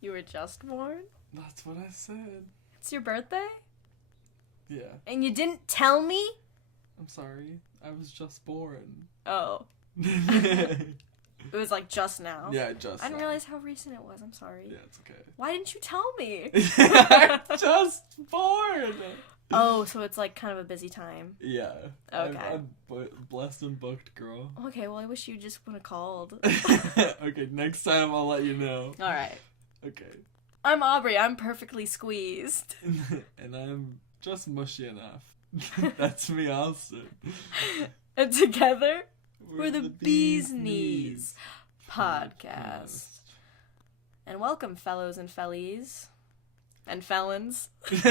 You were just born? That's what I said. It's your birthday? Yeah. And you didn't tell me? I'm sorry. I was just born. Oh. It was like just now. Yeah, just I didn't now. realize how recent it was. I'm sorry. Yeah, it's okay. Why didn't you tell me? I'm just born! Oh, so it's like kind of a busy time. Yeah. Okay. I'm blessed and booked, girl. Okay, well, I wish you just would have called. Okay, next time I'll let you know. Alright. Okay. I'm Aubrey. I'm perfectly squeezed. And I'm just mushy enough. That's me, Austin. And together, we're the Bee's Knees podcast. And welcome, fellows and fellies. And felons. Could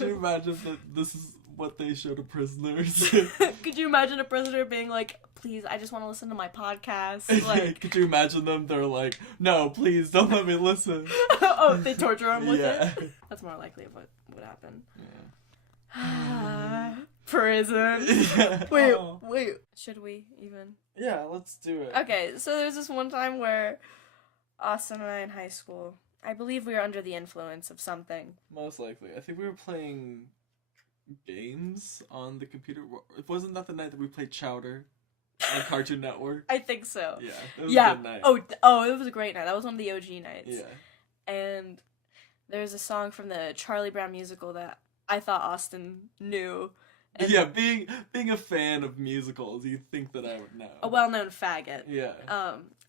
you imagine that this is what they show to prisoners? Could you imagine a prisoner being like, please, I just want to listen to my podcast? Like, could you imagine them? They're like, no, please, don't let me listen. Oh, they torture him with Yeah. it? That's more likely of what would happen. Yeah. Prison. Yeah. Wait, Oh. wait. Should we even? Yeah, let's do it. Okay, so there's this one time where Austin and I in high school, I believe we were under the influence of something. Most likely. I think we were playing games on the computer. Wasn't that the night that we played Chowder on Cartoon Network? I think so. Yeah, it was Yeah. a good night. Oh, it was a great night. That was one of the OG nights. Yeah. And there's a song from the Charlie Brown musical that I thought Austin knew. And Yeah, being a fan of musicals, you'd think that I would know. a well-known faggot. Yeah.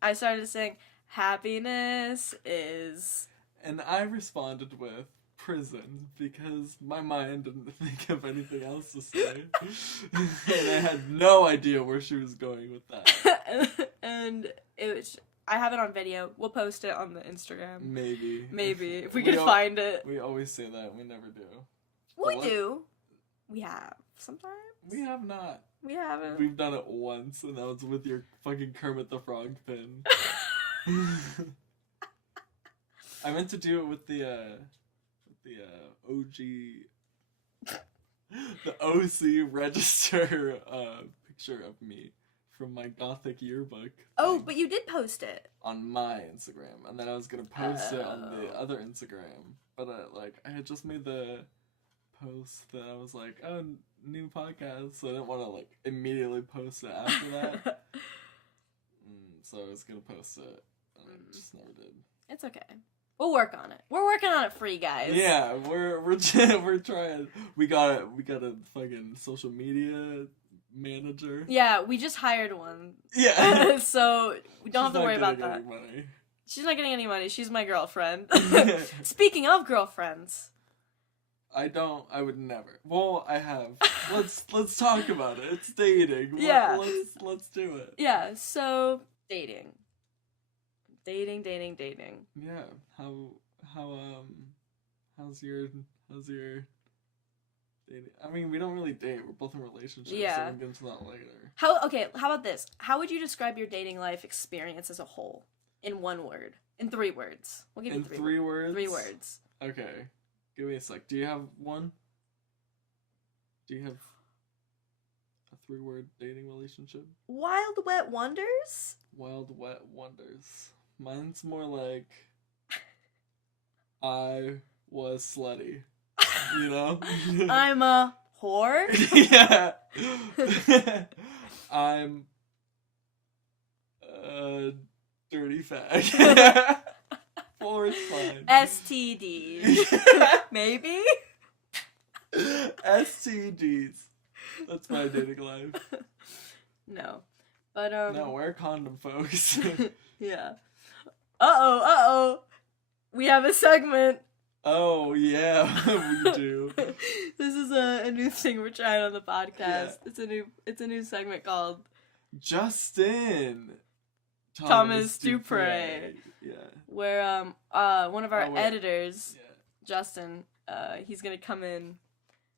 I started to sing, "Happiness is..." And I responded with prison because my mind didn't think of anything else to say. And I had no idea where she was going with that. And it was... I have it on video. We'll post it on the Instagram. Maybe. If we can find it. We always say that, we never do. We What? do. We have. Sometimes. We have not. We haven't. We've done it once, and that was with your fucking Kermit the Frog pin. I meant to do it with the OG, the OC register picture of me from my gothic yearbook. Oh, thing but you did post it. on my Instagram, and then I was gonna post it on the Oh. other Instagram, but I had just made the post that I was like, oh, new podcast, so I didn't want to like immediately post it after that. So I was gonna post it, and I just never did. It's okay. We'll work on it. We're working on it for you guys. Yeah, we're trying. We got a fucking social media manager. Yeah, we just hired one. Yeah. So we don't have She's to not worry about getting that. any money. She's not getting any money. She's my girlfriend. Speaking of girlfriends. I would never. Well, I have. Let's talk about it. It's dating. Yeah. Let's do it. Yeah, so dating. Dating. Yeah. How's your dating? I mean, we don't really date. We're both in relationships. Yeah. So we'll get into that later. How about this? How would you describe your dating life experience as a whole? In one word. In 3 words. We'll give you In 3 3 words? 3 words. Okay. Give me a sec. Do you have one? Do you have a 3-word dating relationship? Wild Wet Wonders? Wild Wet Wonders. Mine's more like I was slutty. You know? I'm a whore? Yeah. I'm a dirty fag. 4 is fine. STD. Maybe? STDs. That's my dating life. No. But, No, wear a condom, folks. yeah. Uh-oh. We have a segment. Oh, yeah, we do. This is a new thing we're trying on the podcast. Yeah. It's a new segment called Justin Thomas Dupre. Yeah. Where one of our Oh, wait. editors, Yeah. Justin, he's gonna come in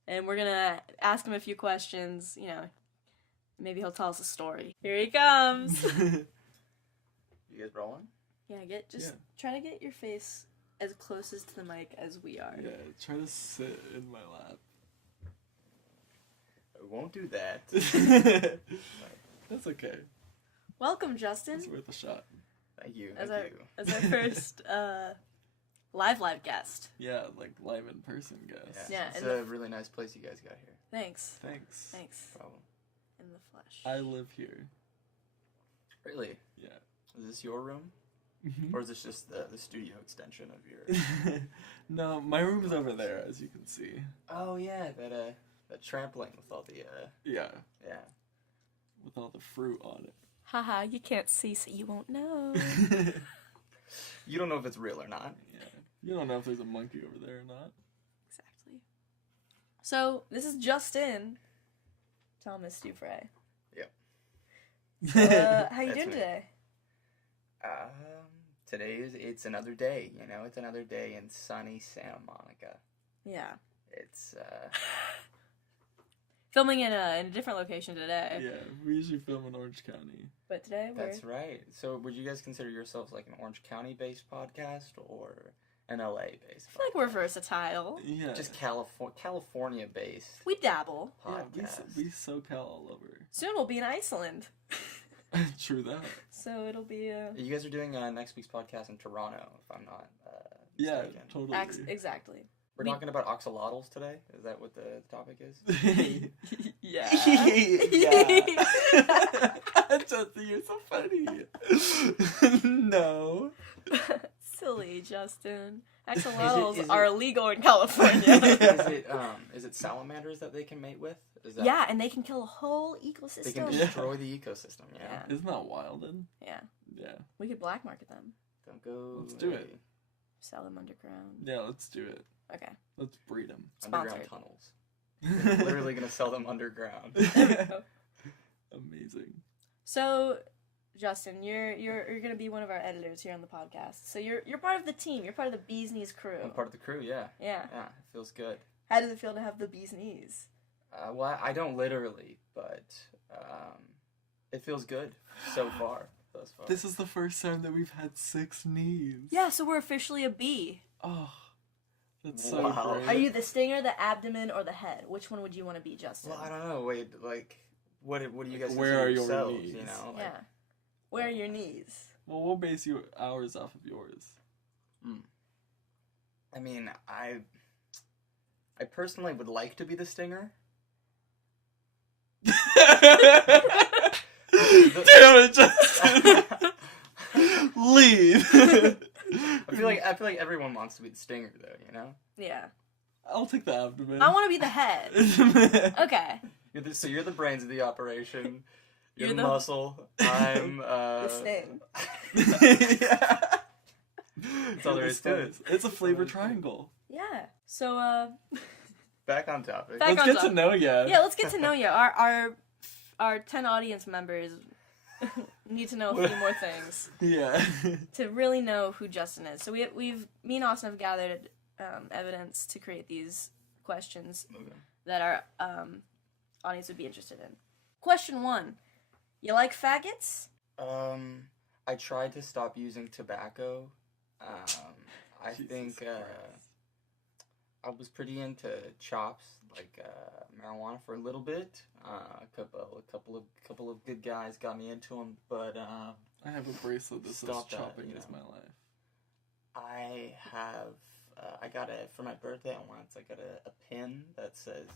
and we're gonna ask him a few questions, you know. Maybe he'll tell us a story. Here he comes. You guys rolling? Yeah, try to get your face as closest to the mic as we are. Yeah, try to sit in my lap. I won't do that. That's okay. Welcome, Justin. It's worth a shot. Thank you. as Thank our you. as our first live guest. Yeah, like live in person guest. Yeah, It's and a really nice place you guys got here. Thanks. Thanks. Thanks. Problem. In the flesh. I live here. Really? Yeah. Is this your room? Mhm. Or is this just the studio extension of your... No, my room is over there, as you can see. Oh, yeah, that trampoline with all the, Yeah, yeah. with all the fruit on Haha, you can't see, so you won't know. it. You don't know if it's real or not. Yeah. You don't know if there's a monkey over there or not. Exactly. So, this is Justin. Thomas Dupre. How you That's doing me. today? It's another day, you know? It's another day in sunny Santa Monica. Yeah. It's, Filming in a different location today. Yeah, we usually film in Orange County. But today we're... That's right. So would you guys consider yourselves like an Orange County-based podcast or an LA-based I feel like we're versatile. Yeah. Just California-based We dabble. Yeah, podcast. we SoCal all over. Soon we'll be in Iceland. True that. So it'll be You guys are doing next week's podcast in Toronto, if I'm not Yeah, mistaken. totally. exactly. We're talking about axolotls today? Is that what the topic is? Yeah. Yeah. Justin, you're so funny. No. Silly, Justin. is Axolotls it- are illegal in California. Is it salamanders that they can mate with? Is that, Yeah, and they can kill a whole ecosystem. They can Yeah. destroy the ecosystem, yeah. Yeah. Isn't that wild then? Yeah. Yeah. We could black market them. Don't go... Let's do it. Sell them underground. Yeah, let's do it. Okay. Let's breed them. Underground Sponsored. tunnels. Literally gonna sell them underground. There we go. Amazing. So, Justin, you're gonna be one of our editors here on the podcast. So you're part of the team. You're part of the Bee's Knees crew. I'm part of the crew, yeah. Yeah. Yeah, it feels good. How does it feel to have the Bee's Knees? Well, I don't literally, but it feels good so far. Thus far. This is the first time that we've had 6 knees. Yeah. So we're officially a bee. Oh, that's so Wow. great. Are you the stinger, the abdomen, or the head? Which one would you want to be, Justin? Well, I don't know. Wait, like, what do you guys Where consider are your yourselves, knees? You know, like, Yeah. Where are your knees? Well, we'll base ours off of yours. I mean, I personally would like to be the stinger. Damn it, Justin! Leave! I feel like everyone wants to be the stinger, though. You know. Yeah. I'll take the abdomen. I want to be the head. Okay. So you're the brains of the operation. You're You're the the- muscle. I'm The sting. Yeah. That's all there is to it. It's a flavor triangle. Yeah. So, Back on topic. Back Let's on get top. to know ya. yeah, let's get to know you. Our 10 audience members need to know a few more things Yeah. to really know who Justin is. So me and Austin have gathered evidence to create these questions Okay. that our audience would be interested in. Question 1. You like faggots? I tried to stop using tobacco. I Jesus think Christ. I was pretty into chops, like marijuana, for a little bit. A couple of good guys got me into them, but I have a bracelet that says Stop that, chopping you is know. my life. I have I got for my birthday once. I got a pin that says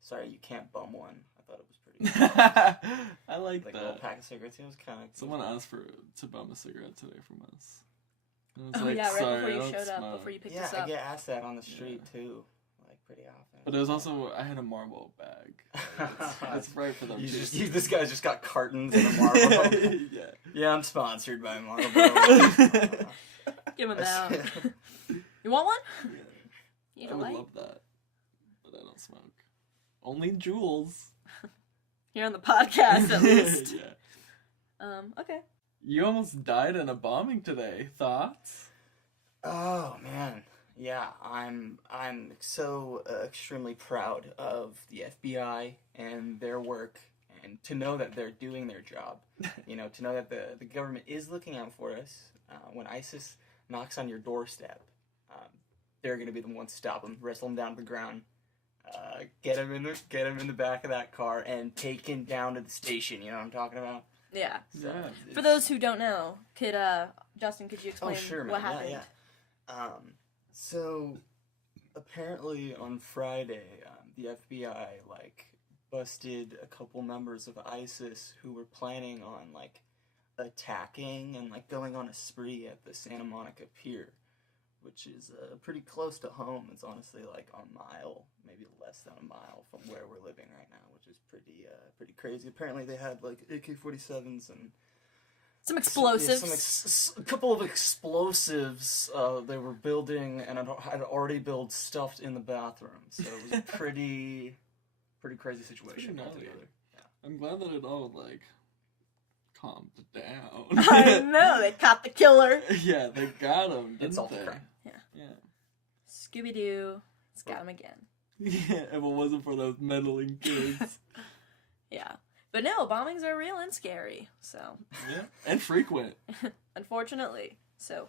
"Sorry, you can't bum one." I thought it was pretty. I like Like a little that. pack of cigarettes. It was kind of. Someone asked to bum a cigarette today from us. And I was Oh like, yeah, right sorry, before I you don't showed up, smoke. before you picked Yeah, us I up. get asked that on the street too, like pretty often. But it was also, I had a Marlboro bag. It's right for them too. This guy's just got cartons of a Marlboro. Yeah. Yeah, I'm sponsored by Marlboro. Give him out. You want one? You I don't would like? love that. But I don't smoke. Only Jules. Here on the podcast, at least. Yeah. Okay. You almost died in a bombing today. Thoughts? Oh man, yeah, I'm so extremely proud of the FBI and their work, and to know that they're doing their job. You know, to know that the government is looking out for us. When ISIS knocks on your doorstep, they're gonna be the ones to stop them, wrestle them down to the ground, get him in the back of that car, and take him down to the station. You know what I'm talking about? Yeah. So, Yeah. For those who don't know, Justin, could you oh, explain sure, man. what happened? Yeah. So apparently on Friday, the FBI busted a couple members of ISIS who were planning on attacking and going on a spree at the Santa Monica Pier, which is pretty close to home. It's honestly a mile, maybe less than a mile from where we're living right now, which is pretty crazy. Apparently they had AK-47s and Some explosives. a couple of explosives they were building and had already built stuffed in the bathroom. So it was a pretty crazy situation Pretty gnarly. altogether. I'm glad that it all calmed down. I know, they caught the killer. Yeah, they got him. Didn't It's all they? the crime. Yeah. Scooby-Doo, it's got him again. Yeah, if it wasn't for those meddling kids. Yeah. But no, bombings are real and scary, so. Yeah, and frequent. Unfortunately. So.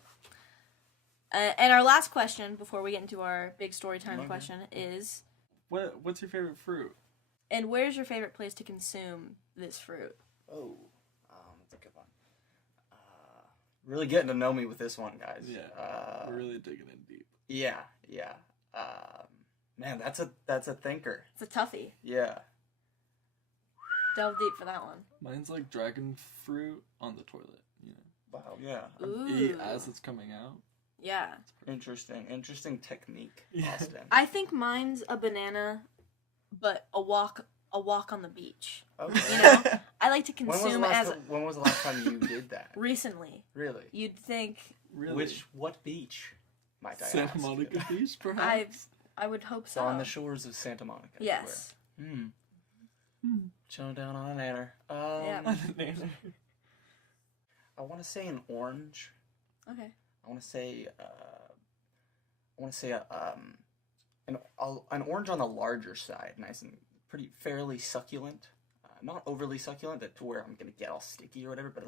And our last question, before we get into our big story time Okay. question, is... What's your favorite fruit? And where's your favorite place to consume this fruit? Oh, that's a good one. Really getting to know me with this one, guys. Yeah. We're really digging in deep. Yeah. Man, that's a thinker. It's a toughie. Yeah. Delve deep for that one. Mine's dragon fruit on the toilet. You know, Wow. Yeah. Ooh. eat as it's coming out. Yeah. Interesting technique, Yeah. Austin. I think mine's a banana, but a walk on the beach. Okay. You know, I like to When was, the consume last as when was the last time you did that? recently. Really? You'd think Really? What beach? Might I Santa ask? Monica Beach, perhaps? I would hope It's so. on the shores of Santa Monica. Yes. Chilling down on an anner. Yeah. I want to say an orange. Okay. I want to say an orange on the larger side, nice and fairly succulent, not overly succulent to where I'm gonna get all sticky or whatever, but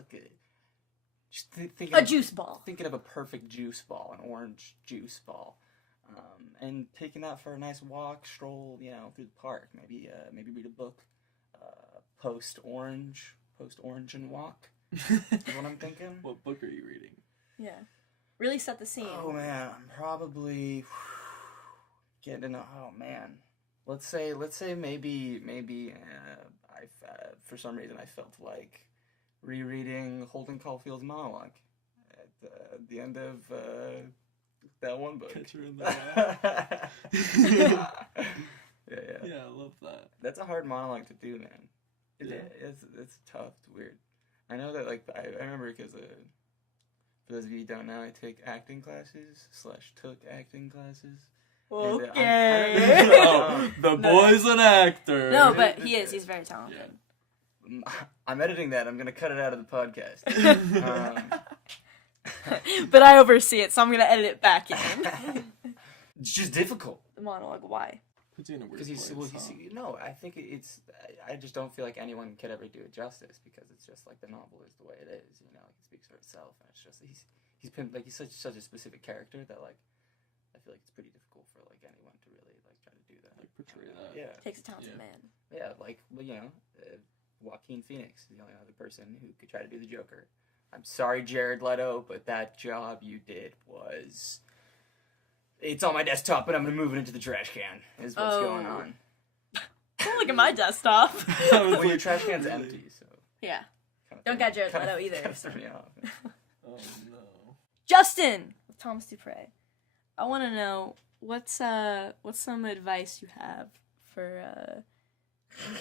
A juice ball. Thinking of a perfect juice ball, an orange juice ball, and taking that for a nice walk, stroll, through the park, maybe read a book, post orange and walk. Is what I'm thinking. What book are you reading? Yeah. Really set the scene. Oh man, I'm probably getting to know. Oh man, let's say maybe for some reason I felt like rereading Holden Caulfield's monologue at the end of that one book. Picture in the Wild. Yeah. Yeah, I love that. That's a hard monologue to do, man. Yeah. It's tough. It's weird. I know that I remember because for those of you who don't know, I take acting classes / took acting classes. Okay. Oh, the boy's an actor. No, but he is. He's very talented. I'm editing that. I'm gonna cut it out of the podcast. But I oversee it, so I'm gonna edit it back in. It's just difficult. The monologue. Why? Puts you in a weird Because place, huh? I think it's. I just don't feel like anyone could ever do it justice because it's just the novel is the way it is. It speaks for itself, and it's just he's been he's such a specific character that I feel like it's pretty difficult for anyone to really try to do that. Portray that. Yeah. Takes a talented man. Yeah, Joaquin Phoenix is the only other person who could try to do the Joker. I'm sorry, Jared Leto, but that job you did was. It's on my desktop, but I'm gonna move it into the trash can. Is what's going on. Don't look at my desktop. Well, your trash can's empty, so. Yeah. Don't get Jared Leto either. Kind of threw me off. Oh no. Justin with Thomas Dupre. I want to know what's some advice you have for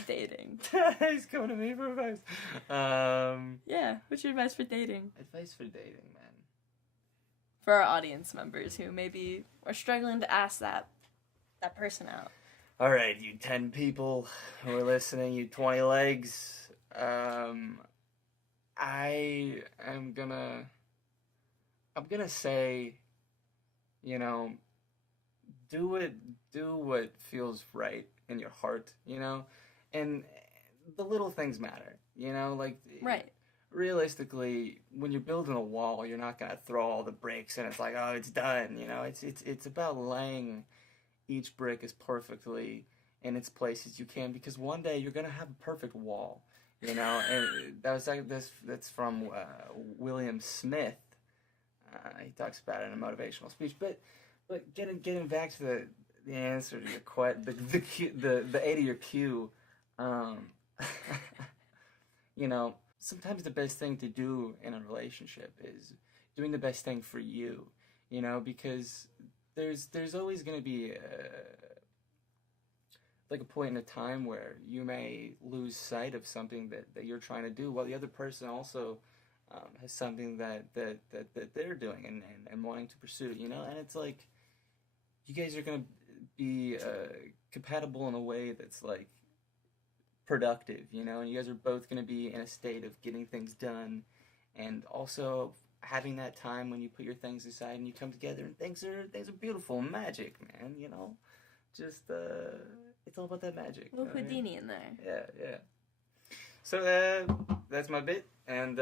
dating. He's coming to me for advice. Yeah, what's your advice for dating? Advice for dating, man. For our audience members who maybe are struggling to ask that person out. All right, you 10 people who are listening, you 20 legs. I'm gonna say, do what feels right in your heart, and the little things matter, Right. Realistically, when you're building a wall, you're not gonna throw all the bricks and it's like, oh, it's done, it's about laying each brick as perfectly in its place as you can, because one day you're gonna have a perfect wall, You know, and that was like this. That's from William Smith. He talks about it in a motivational speech. But getting back to the answer to your the A to your Q, you know, sometimes the best thing to do in a relationship is doing the best thing for you. You know, because there's always going to be like a point in a time where you may lose sight of something that you're trying to do, while the other person also has something that they're doing and wanting to pursue, you know? And it's like, you guys are going to be compatible in a way that's like productive, you know? And you guys are both going to be in a state of getting things done, and also having that time when you put your things aside and you come together and things are beautiful, magic, man, you know? Just it's all about that magic. A little Houdini in there. Yeah. So that's my bit, and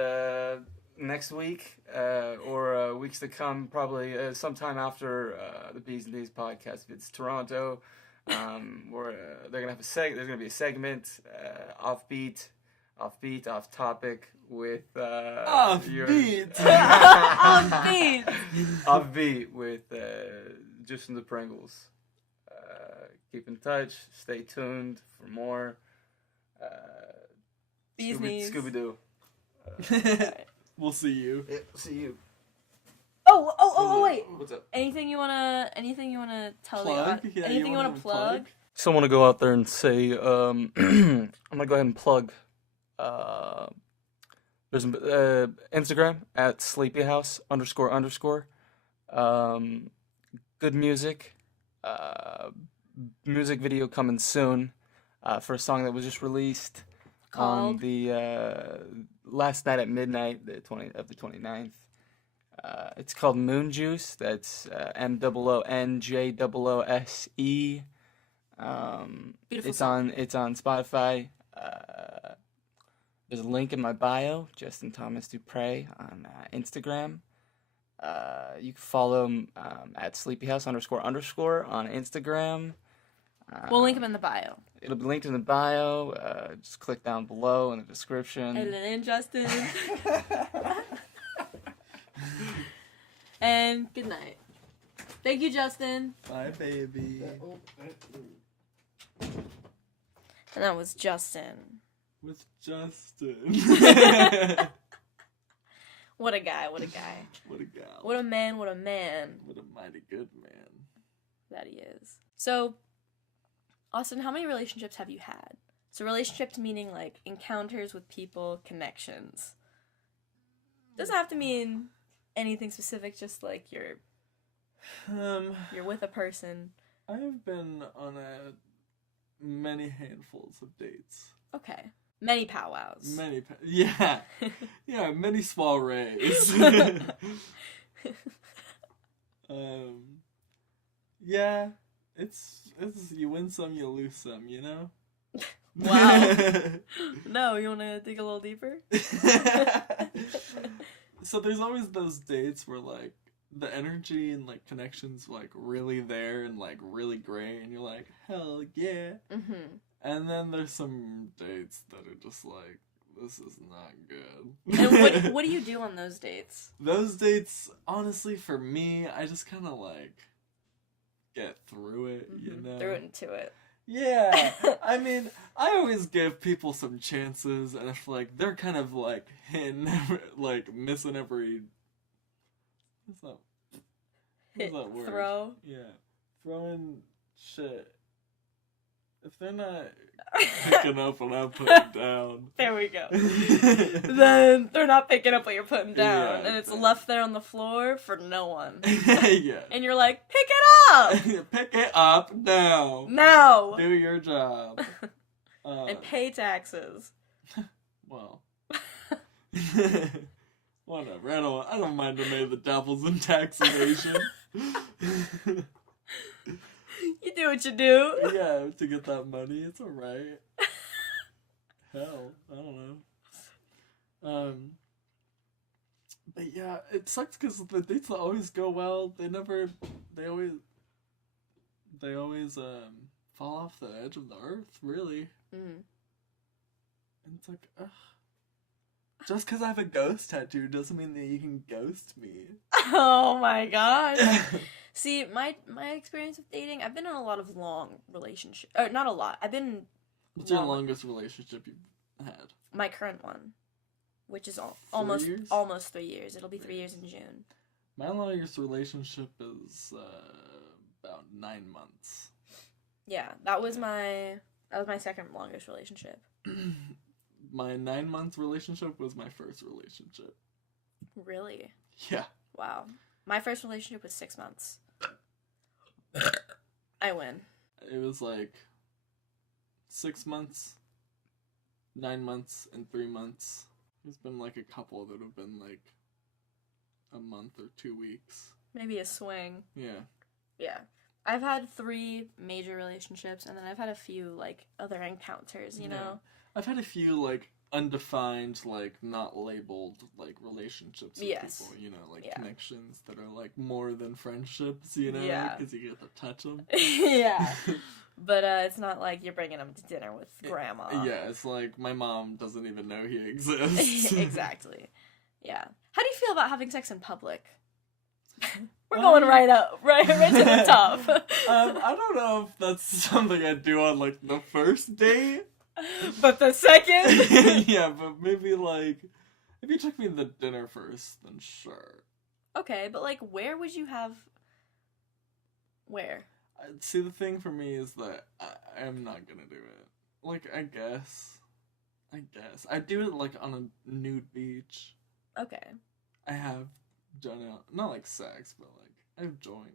next week or weeks to come, probably sometime after the B's and D's podcast, if it's Toronto, where they're gonna have there's gonna be a segment, offbeat, off topic with Offbeat. Offbeat with Justin the Pringles. Keep in touch. Stay tuned for more. Scooby-Doo. We'll see you. Yeah, see you. Oh, wait. What's up? Anything you wanna tell Plug? the Yeah, anything you wanna plug? So I want to go out there and say, I'm gonna go ahead and plug. There's Instagram at sleepyhouse __. Good music. Music video coming soon for a song that was just released on the last night at midnight, the 29th. It's called Moon Juice. That's MOONJOOSE. Beautiful. It's on Spotify. There's a link in my bio, Justin Thomas Dupre on Instagram. You can follow him at sleepyhouse __ on Instagram. We'll link them in the bio. It'll be linked in the bio. Just click down below in the description. And Justin. And good night. Thank you, Justin. Bye, baby. And that was Justin. With Justin. What a guy, what a guy. What a gal. What a man, what a man. What a mighty good man. That he is. So, Austin, how many relationships have you had? So relationships meaning like encounters with people, connections. Doesn't have to mean anything specific, just like you're with a person. I've been on many handfuls of dates. Okay. Many powwows. Yeah, many small rays. Yeah, it's you win some, you lose some, you know. Wow. No, you want to dig a little deeper? So there's always those dates where like the energy and like connections like really there and like really great, and you're like, hell yeah. Mm-hmm. And then there's some dates that are just like, this is not good. And what do you do on those dates? Those dates, honestly, for me, I just kind of like get through it, you know? Through it into it. Yeah. I mean, I always give people some chances, and if like they're kind of like like missing every. What's that word? Throw? Yeah. Throwing shit. If they're not picking up what I'm putting down. There we go. Then they're not picking up what you're putting down. Yeah, and it's left there on the floor for no one. Yeah. And you're like, pick it up! Pick it up now. Now! Do your job. And pay taxes. Well. Whatever. I don't mind to make the devils in tax evasion. You do what you do. Yeah, to get that money, it's alright. Hell, I don't know. But yeah, it sucks because the dates that always go well, they always fall off the edge of the earth, really. Mm. And it's like, ugh. Just because I have a ghost tattoo doesn't mean that you can ghost me. Oh my god. See, my experience with dating, I've been in a lot of long relationships. Not a lot. I've been... What's your longest relationship you've had? My current one, which is 3 almost years? Almost 3 years. It'll be 3 years in June. My longest relationship is about 9 months. Yeah, that was my second longest relationship. My 9-month relationship was my first relationship. Really? Yeah. Wow. My first relationship was 6 months. I win. It was like 6 months, 9 months, and 3 months. There's been like a couple that have been like a month or 2 weeks. Maybe a swing. Yeah. Yeah. I've had 3 major relationships, and then I've had a few, like, other encounters, you know? I've had a few, like, undefined, like, not labeled, like, relationships with people, you know, like, connections that are, like, more than friendships, you know? Yeah. Because you get to touch them. Yeah. But it's not like you're bringing them to dinner with grandma. Yeah, it's like my mom doesn't even know he exists. Exactly. Yeah. How do you feel about having sex in public? We're going right to the top. I don't know if that's something I'd do on, like, the first date. But the second? Yeah, but maybe, like, if you took me to dinner first, then sure. Okay, but, like, where would you have... Where? See, the thing for me is that I'm not gonna do it. Like, I guess. I'd do it, like, on a nude beach. Okay. I have done it, not like sex, but, like, I've joined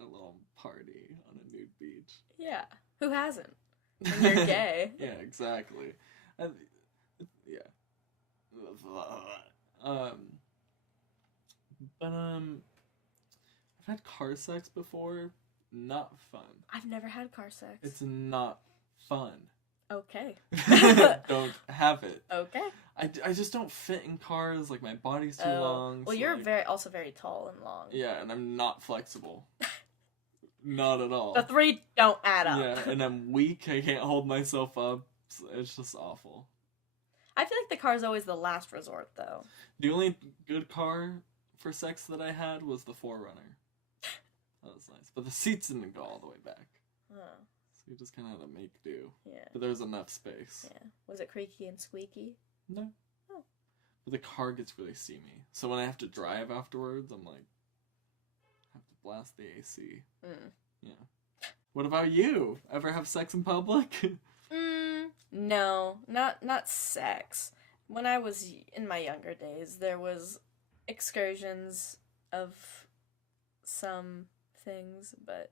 a little party on a nude beach. Yeah. Who hasn't? When you're gay. Yeah, exactly. Yeah. But, I've had car sex before. Not fun. I've never had car sex. It's not fun. Okay. Don't have it. Okay. I just don't fit in cars. Like, my body's too long. Well, so, you're like, also very tall and long. Yeah, and I'm not flexible. Not at all. The 3 don't add up. Yeah, and I'm weak. I can't hold myself up. It's just awful. I feel like the car is always the last resort, though. The only good car for sex that I had was the 4Runner. That was nice. But the seats didn't go all the way back. Oh. So you just kind of had to make do. Yeah. But there was enough space. Yeah. Was it creaky and squeaky? No. Oh. But the car gets really steamy. So when I have to drive afterwards, I'm like, I have to blast the AC. Yeah. What about you? Ever have sex in public? No. Not sex. When I was in my younger days, there was excursions of some things, but...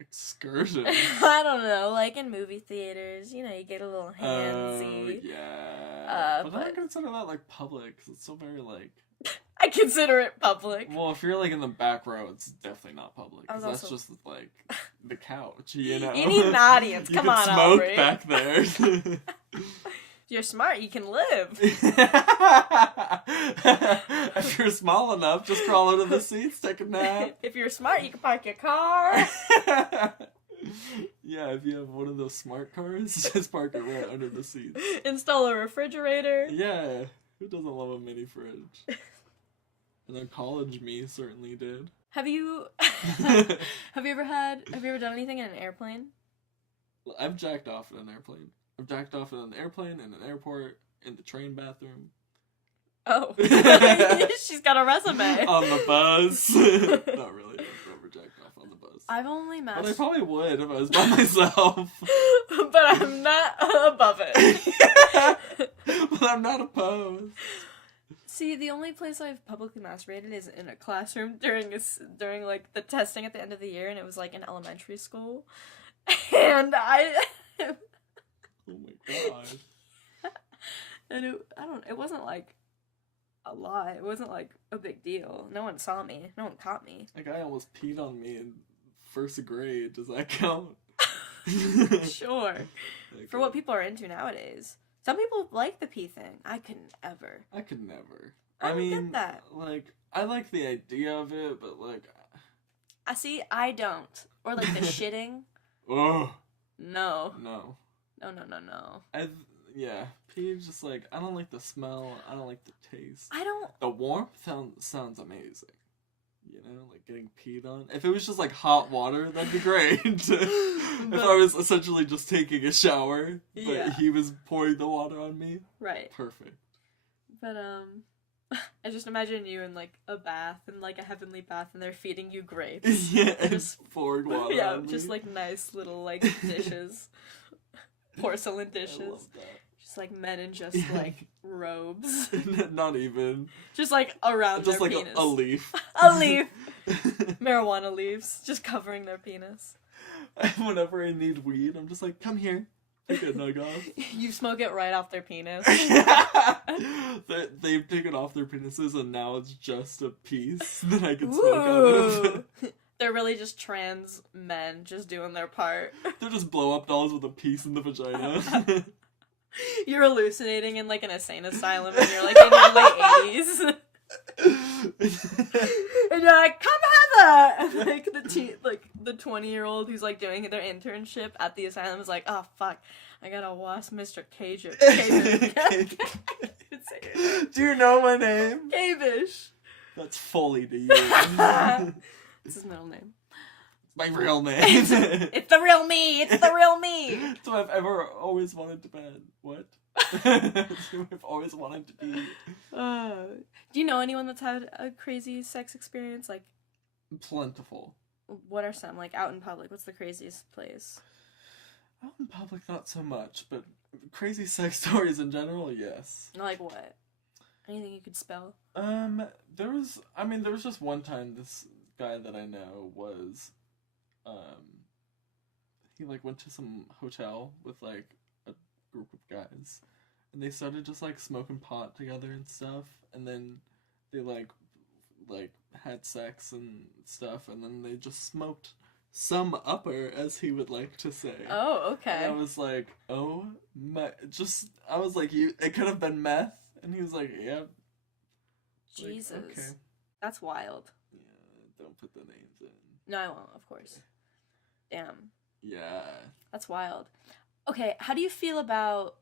Excursions? I don't know, like in movie theaters, you know, you get a little handsy. Oh, yeah. But I don't consider that, like, public, because it's so very, like... I consider it public. Well, if you're, like, in the back row, it's definitely not public, because that's also... just, like, the couch, you know? You need an audience, come on, smoke Aubrey. back there. If you're smart, you can live. If you're small enough, just crawl under the seats, take a nap. If you're smart, you can park your car. Yeah, if you have one of those smart cars, just park it right under the seats. Install a refrigerator. Yeah, who doesn't love a mini fridge? And then college me certainly did. Have you ever done anything in an airplane? I've jacked off in an airplane. I've jacked off in an airplane, in an airport, in the train bathroom. Oh. She's got a resume. On the bus. Not really. I've never jacked off on the bus. I've only But I probably would if I was by myself. But I'm not above it. But I'm not opposed. See, the only place I've publicly masturbated is in a classroom during like the testing at the end of the year, and it was like in elementary school. And Oh my god. And it wasn't like a lot. It wasn't like a big deal. No one saw me. No one caught me. A guy almost peed on me in first grade. Does that count? Sure. Okay. For what people are into nowadays. Some people like the pee thing. I could never. I could never. I don't mean, get that. Like, I like the idea of it, but like... I don't. Or like the shitting. Oh. No. No. No. Yeah, pee is just like, I don't like the smell, I don't like the taste. I don't. The warmth sounds amazing. You know, like getting peed on. If it was just like hot water, that'd be great. If I was essentially just taking a shower, but Yeah. he was pouring the water on me, Right. perfect. But I just imagine you in like a bath, in like a heavenly bath, and they're feeding you grapes. Yeah, and Just- pouring water Yeah, on me. just like nice little like dishes, porcelain I dishes. love that. Just like men in just like robes, Not even. just like around Just their like penis. a leaf. A leaf. Marijuana leaves, just covering their penis. Whenever I need weed, I'm just like, come here. Take a nug off. You smoke it right off their penis. They've taken off their penises and now it's just a piece that I can smoke out of. Ooh. They're really just trans men just doing their part. They're just blow up dolls with a piece in the vagina. You're hallucinating in like an insane asylum and you're like in your late 80s. And you're like, come hither! And like the 20-year-old who's like doing their internship at the asylum is like, oh fuck, I gotta wash Mr. Cager. Do you know my name? Cavish. That's Foley to you. It's his middle name. My real name. It's the real me! It's the real me! That's what I've ever always wanted to be. What? That's who I've always wanted to be. Do you know anyone that's had a crazy sex experience? Like, Plentiful. what are some? Like, out in public, what's the craziest place? Out in public, not so much, but crazy sex stories in general, yes. Like what? Anything you could spell? There was just one time this guy that I know was, he, like, went to some hotel with, like, a group of guys, and they started just, like, smoking pot together and stuff, and then they, like, had sex and stuff, and then they just smoked some upper, as he would like to say. Oh, okay. And I was like, oh my, I was like, it could have been meth, and he was like, yeah. Jesus. Like, okay. That's wild. Yeah, don't put the names in. No, I won't, of course. Damn. Yeah. That's wild. Okay, how do you feel about...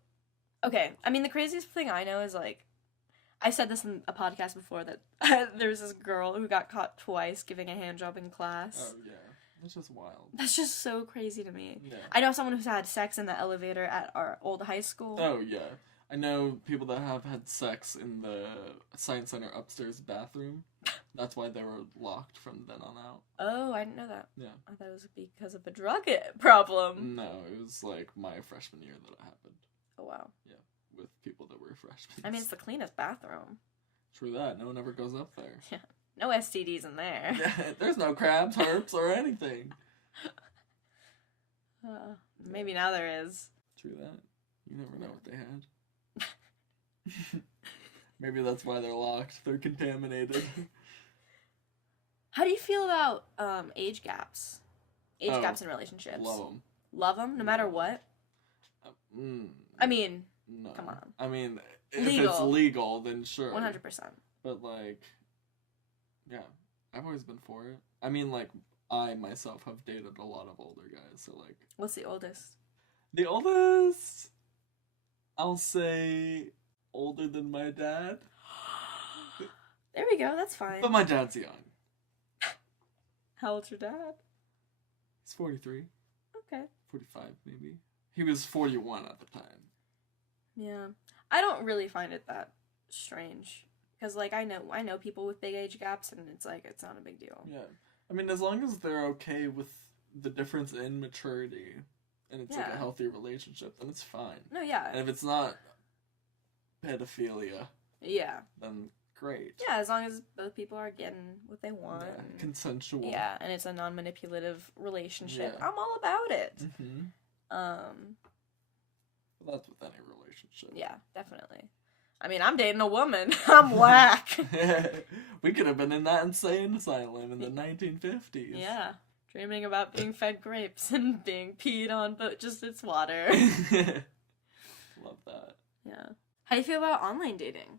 Okay, I mean, the craziest thing I know is, like, I said this in a podcast before, that there was this girl who got caught twice giving a handjob in class. Oh, yeah. That's just wild. That's just so crazy to me. Yeah. I know someone who's had sex in the elevator at our old high school. Oh, yeah. I know people that have had sex in the Science Center upstairs bathroom. That's why they were locked from then on out. Oh, I didn't know that. Yeah. I thought it was because of a drug problem. No, it was like my freshman year that it happened. Oh, wow. Yeah, with people that were freshmen. I mean, it's the cleanest bathroom. True that. No one ever goes up there. Yeah. No STDs in there. There's no crabs, herps, or anything. Maybe now there is. True that. You never know what they had. Maybe that's why they're locked. They're contaminated. How do you feel about age gaps? Age Oh, gaps in relationships. Love them. Love them, no matter what? I mean, no. come on. I mean, if Legal. it's legal, then sure. 100%. But, like, yeah, I've always been for it. I mean, like, I myself have dated a lot of older guys, so, like... What's the oldest? The oldest, I'll say older than my dad. There we go, that's fine. But my dad's young. How old's your dad? He's 43. Okay. 45, maybe. He was 41 at the time. Yeah. I don't really find it that strange. Because, like, I know people with big age gaps, and it's like, it's not a big deal. Yeah. I mean, as long as they're okay with the difference in maturity, and it's like Yeah. a healthy relationship, then it's fine. No, yeah. And if it's not pedophilia, Yeah. then great. Yeah, as long as both people are getting what they want. Yeah, and- consensual. Yeah, and it's a non-manipulative relationship. Yeah. I'm all about it. Mm-hmm. Um, That's with any relationship. yeah, definitely. I mean, I'm dating a woman. I'm whack. We could have been in that insane asylum in the 1950s. Yeah, dreaming about being fed grapes and being peed on, but just it's water. Love that. Yeah. How do you feel about online dating?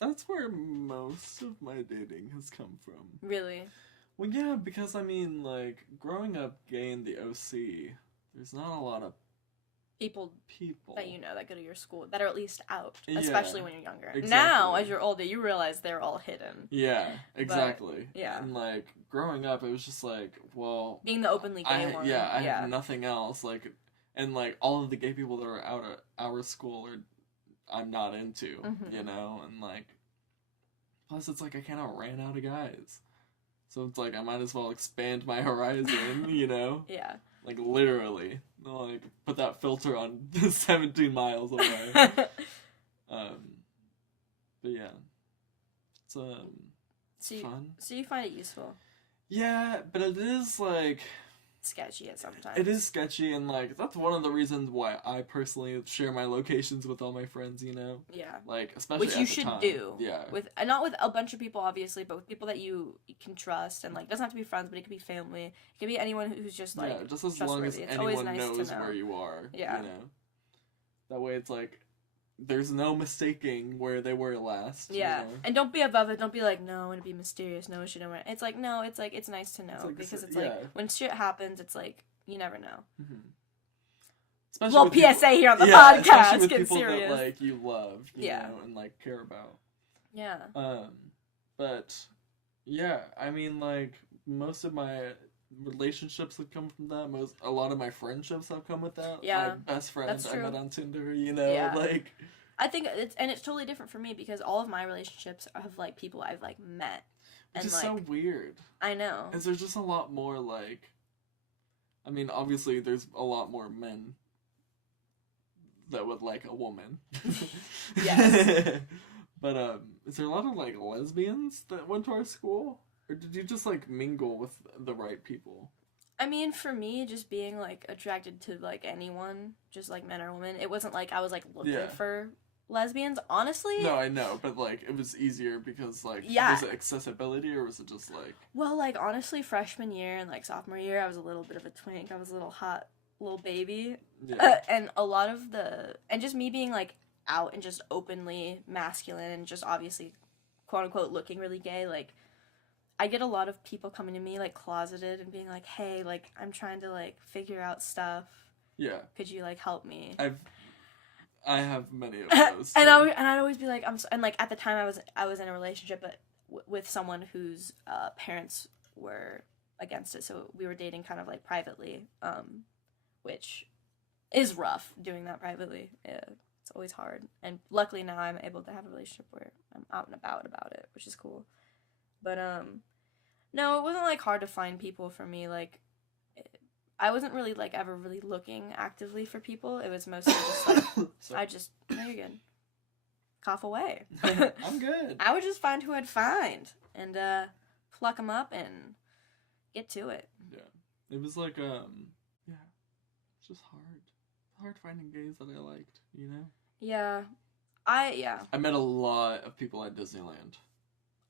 That's where most of my dating has come from. Really? Well, yeah, because I mean, like, growing up gay in the OC, there's not a lot of people people that you know that go to your school that are at least out, Yeah, especially when you're younger. exactly. Now, as you're older, you realize they're all hidden. Yeah, exactly. yeah. And like growing up, it was just like, well, Being the openly gay one. I have nothing else. Like, and like all of the gay people that are out at our school I'm not into, Mhm. you know, and like, plus it's like I kind of ran out of guys, so it's like I might as well expand my horizon, you know. Yeah. Like literally, like put that filter on 17 miles away. But yeah, it's fun. So you find it useful? Yeah, but it is like Sketchy at sometimes. it is sketchy, and like that's one of the reasons why I personally share my locations with all my friends. You know, Yeah. like especially Which at you the should time. do. Yeah. With not with a bunch of people, obviously, but with people that you can trust, and like, it doesn't have to be friends, but it could be family. It could be anyone who's just like yeah, just as long as trustworthy. It's always anyone nice to knows know. where you are. Yeah. You know, that way it's like there's no mistaking where they were last. Yeah, You know? and don't be above it. Don't be like, no, and be mysterious. No, we should know where. It's like, no, it's like, it's nice to know, It's like because it's yeah. like when shit happens, it's like you never know. Mm-hmm. Especially Well, with people- PSA here on the yeah, especially podcast. with Get people serious. that like you love, you Yeah. know, and like care about. Yeah. But yeah, I mean, like most of my relationships have come from that. A lot of my friendships have come with that. Yeah, My best friend that's I true. met on Tinder, you know, Yeah. like I think it's totally different for me because all of my relationships have like people I've like met, it's and just like so weird. I know. Is there's just a lot more like, I mean, obviously there's a lot more men that would like a woman. Yes. But is there a lot of like lesbians that went to our school, or did you just like mingle with the right people? I mean, for me, just being like attracted to like anyone, just like men or women, it wasn't like I was like looking Yeah. for lesbians. Honestly, No, I know, but like it was easier because like Yeah. was it accessibility or was it just like well, like honestly, freshman year and like sophomore year, I was a little bit of a twink. I was a little hot little baby, yeah and a lot of and just me being like out and just openly masculine and just obviously, quote unquote, looking really gay, like. I get a lot of people coming to me like closeted and being like, "Hey, like I'm trying to like figure out stuff. yeah Could you like help me?" I have many of those and too. I'd always be like, and like at the time I was in a relationship, but with someone whose parents were against it, so we were dating kind of like privately, which is rough doing that privately. It's always hard, and luckily now I'm able to have a relationship where I'm out and about it, which is cool. But no, it wasn't like hard to find people for me. Like, I wasn't really like ever really looking actively for people. It was mostly just like Sorry. no, you're good. Cough away. I'm good. I would just find who I'd find and pluck them up and get to it. Yeah, it was like yeah, it's just hard finding gays that I liked, you know. Yeah, I met a lot of people at Disneyland.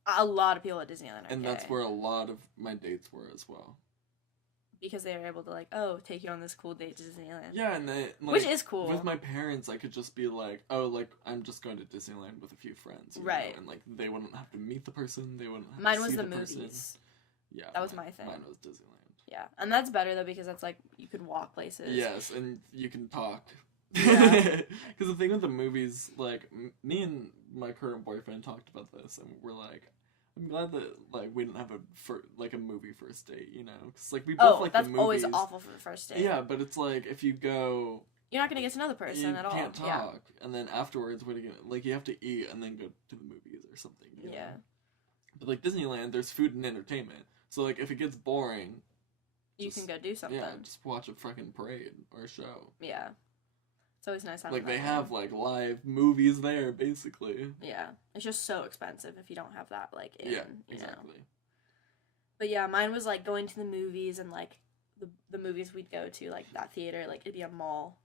a lot of people at Disneyland are And gay. that's where a lot of my dates were as well. Because they were able to like, oh, take you on this cool date to Disneyland. Yeah, and they, like, Which is cool. With my parents, I could just be like, oh, like, I'm just going to Disneyland with a few friends. You Right. know? And, like, they wouldn't have to meet the person. They wouldn't have Mine to was see the person. movies. Yeah. That was my thing. Mine was Disneyland. Yeah, and that's better though because that's like you could walk places. Yes, and you can talk. Yeah. Because the thing with the movies, like, me and my current boyfriend talked about this, and we're like, I'm glad that like we didn't have a movie first date, you know, because like we both like the that's movies. always awful for the first date. Yeah, but it's like if you go, You're not gonna get to know the person you at all. can't Yeah. talk, and then afterwards, what are you gonna like? You have to eat and then go to the movies or something. You know? Yeah. But like Disneyland, there's food and entertainment, so like if it gets boring, You just- can go do something. yeah, just watch a fucking parade or a show. Yeah. It's always nice having Like they that. have like live movies there, basically. Yeah. It's just so expensive if you don't have that like in, Yeah, you know. exactly. But yeah, mine was like going to the movies and like the movies we'd go to, like that theater, like it'd be a mall.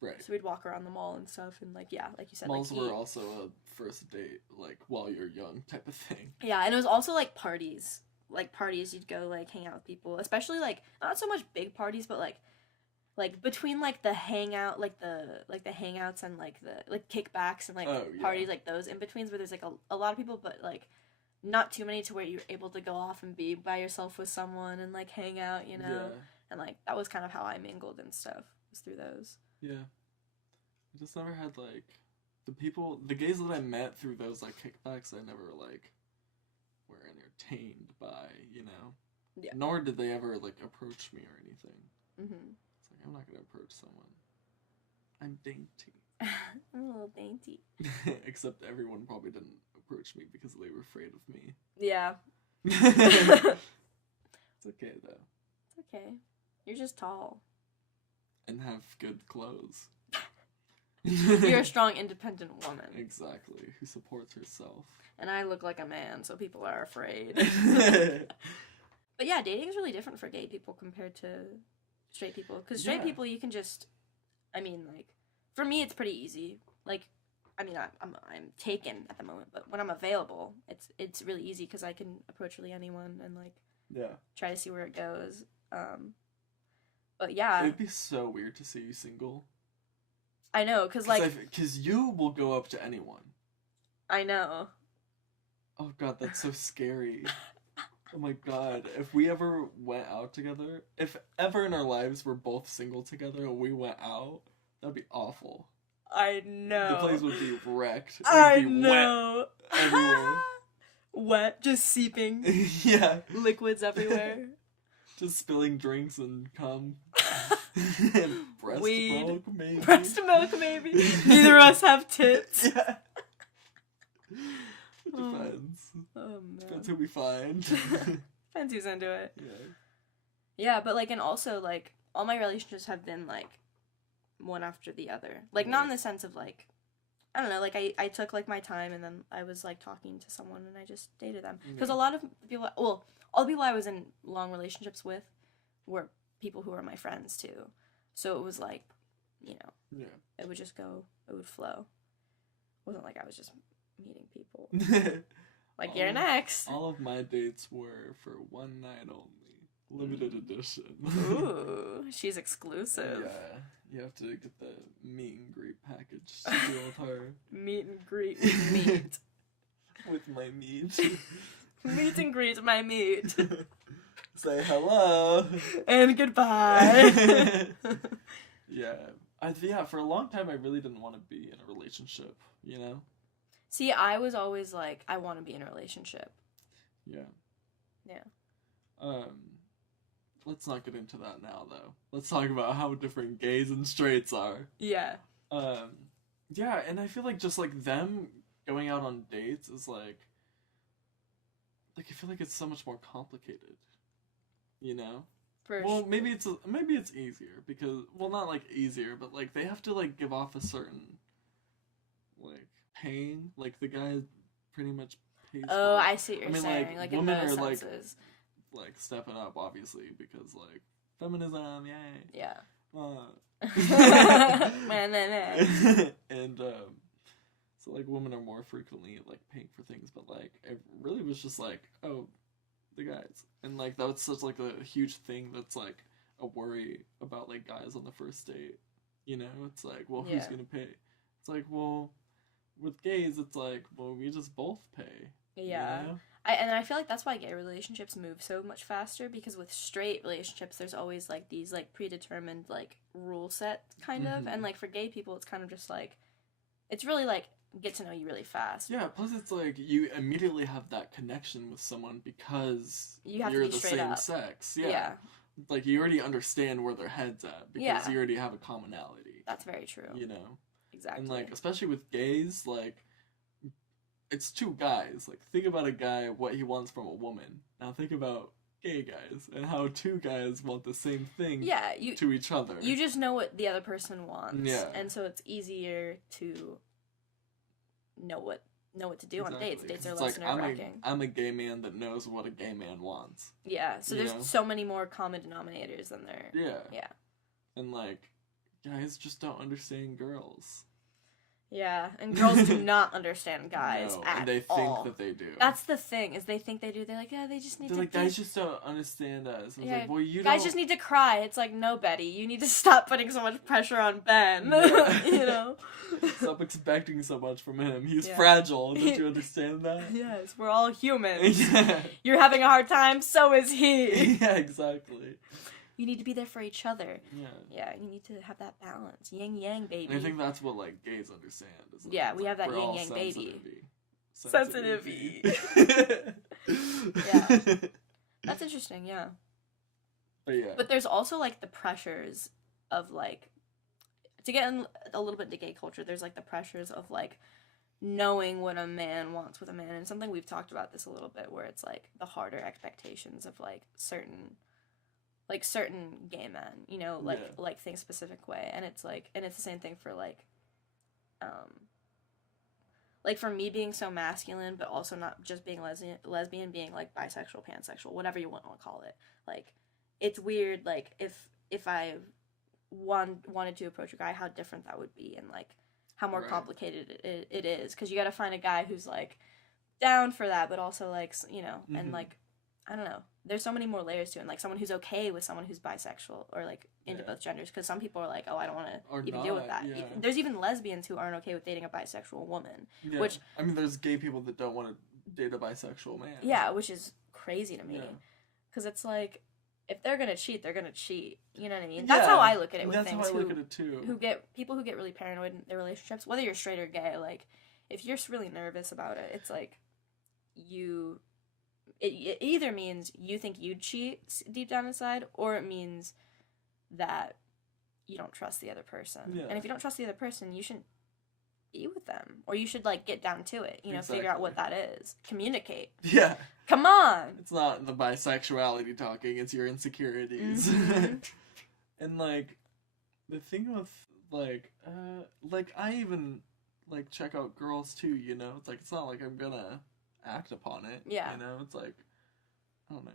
Right. So we'd walk around the mall and stuff and like yeah, like you said, Malls like were eat. also a first date, like while you're young type of thing. Yeah, and it was also like parties. Like parties you'd go like hang out with people. Especially like not so much big parties, but like between like the hangout like the hangouts and like the like kickbacks and like Oh, yeah. parties like those in betweens where there's like a lot of people but like not too many to where you're able to go off and be by yourself with someone and like hang out, you know. Yeah. And like that was kind of how I mingled and stuff, was through those. Yeah. I just never had, like, the gays that I met through those, like, kickbacks, I never, like, were entertained by, you know? Yeah. Nor did they ever, like, approach me or anything. Mm-hmm. It's like, I'm not gonna approach someone. I'm dainty. I'm a little dainty. Except everyone probably didn't approach me because they were afraid of me. Yeah. It's okay, though. It's okay. You're just tall. And have good clothes. You're a strong, independent woman. Exactly. Who supports herself. And I look like a man, so people are afraid. But yeah, dating is really different for gay people compared to straight people. Because straight people, you can just, I mean, like, for me, it's pretty easy. Like, I mean, I'm taken at the moment, but when I'm available, it's really easy because I can approach really anyone and, like, try to see where it goes. But yeah. It'd be so weird to see you single. I know, because, like... Because you will go up to anyone. I know. Oh, God, that's so scary. Oh, my God. If we ever went out together, if ever in our lives we're both single together and we went out, that'd be awful. I know. The place would be wrecked. It I would be know. Wet everywhere. Wet, just seeping. Yeah. Liquids everywhere. Just spilling drinks and cum. Breast Weed. milk, maybe. Breast milk, maybe. Neither of us have tits. Yeah. It depends. Oh, man. Depends who we find. Depends who's into it. Yeah. Yeah, but, like, and also, like, all my relationships have been, like, one after the other. Like, not in the sense of, like, I don't know, like, I took, like, my time and then I was, like, talking to someone and I just dated them. Because a lot of people, well, all the people I was in long relationships with were people who were my friends, too. So it was, like, you know, it would just go, it would flow. It wasn't like I was just meeting people. Like, you're next. All of my dates were for one night only. Limited edition. Ooh, she's exclusive. Yeah, you have to get the meet and greet package to deal with her. Meet and greet with meat. With my meat. Meet and greet my meat. Say hello. And goodbye. Yeah, for a long time I really didn't want to be in a relationship, you know? See, I was always like, I want to be in a relationship. Yeah. Yeah. Let's not get into that now, though. Let's talk about how different gays and straights are. Yeah. Yeah, and I feel like just, like, them going out on dates is, like, I feel like it's so much more complicated, you know? Well, maybe it's easier, because, well, not, like, easier, but, like, they have to, like, give off a certain, like, pain. Like, the guy pretty much pays Oh, for it. I see what you're saying. Like, in women those are, senses. like, stepping up, obviously, because, like, feminism, yay. Yeah. And, so, like, women are more frequently, like, paying for things, but, like, it really was just, like, oh, the guys. And, like, that was such, like, a huge thing that's, like, a worry about, like, guys on the first date. You know? It's like, well, who's gonna pay? It's like, well, with gays, it's like, well, we just both pay. Yeah. You know? I feel like that's why gay relationships move so much faster, because with straight relationships, there's always, like, these, like, predetermined, like, rule set, kind of, and, like, for gay people, it's kind of just, like, it's really, like, get to know you really fast. Yeah, plus it's, like, you immediately have that connection with someone because you're the same up. Sex. Yeah. Like, you already understand where their head's at, because you already have a commonality. That's very true. You know? Exactly. And, like, especially with gays, like, it's two guys. Like, think about a guy, what he wants from a woman. Now think about gay guys, and how two guys want the same thing to each other. You just know what the other person wants. Yeah. And so it's easier to know what to do on dates. Dates are less nerve-wracking. I'm a gay man that knows what a gay man wants. Yeah, so there's so many more common denominators than there. Yeah. And, like, guys just don't understand girls. Yeah, and girls do not understand guys at all. And they think that they do. That's the thing, is they think they do. They're like, yeah, they just need to... They're like, guys just don't understand us. I was like, well, you guys just need to cry. It's like, no, Betty, you need to stop putting so much pressure on Ben. You know? Stop expecting so much from him. He's fragile. Don't you understand that? Yes, we're all humans. You're having a hard time, so is he. Yeah, exactly. you need to be there for each other. Yeah. Yeah, you need to have that balance. Yin yang, baby. And I think that's what, like, gays understand. Is that Yeah, it's we like, have that we're yin all yang baby. Sensitive-y. Yeah. That's interesting, yeah. But yeah. But there's also, like, the pressures of, like, to get in a little bit into gay culture, there's, like, the pressures of, like, knowing what a man wants with a man. And something we've talked about this a little bit, where it's, like, the harder expectations of, like, certain gay men, you know, like, think specific way. And it's, like, and it's the same thing for, like, for me being so masculine, but also not just being lesbian, being, like, bisexual, pansexual, whatever you want to call it. Like, it's weird, like, if I wanted to approach a guy, how different that would be, and, like, how more complicated it is, because you got to find a guy who's, like, down for that, but also, like, you know, and, like, I don't know, there's so many more layers to it, and, like, someone who's okay with someone who's bisexual, or, like, into both genders, because some people are like, oh, I don't want to even deal with that. Yeah. There's even lesbians who aren't okay with dating a bisexual woman, which, I mean, there's gay people that don't want to date a bisexual man. Yeah, which is crazy to me, because it's like, if they're gonna cheat, they're gonna cheat. You know what I mean? That's how I look at it with things. That's how I look at it too. People who get really paranoid in their relationships, whether you're straight or gay, like, if you're really nervous about it, it's like, it either means you think you'd cheat deep down inside, or it means that you don't trust the other person. Yeah. And if you don't trust the other person, you shouldn't be with them, or you should, like, get down to it, you know, figure out what that is, communicate. Yeah, come on, it's not the bisexuality talking, it's your insecurities. And, like, the thing with, like I even, like, check out girls too, you know, it's like, it's not like I'm gonna act upon it. You know, it's like, I don't know,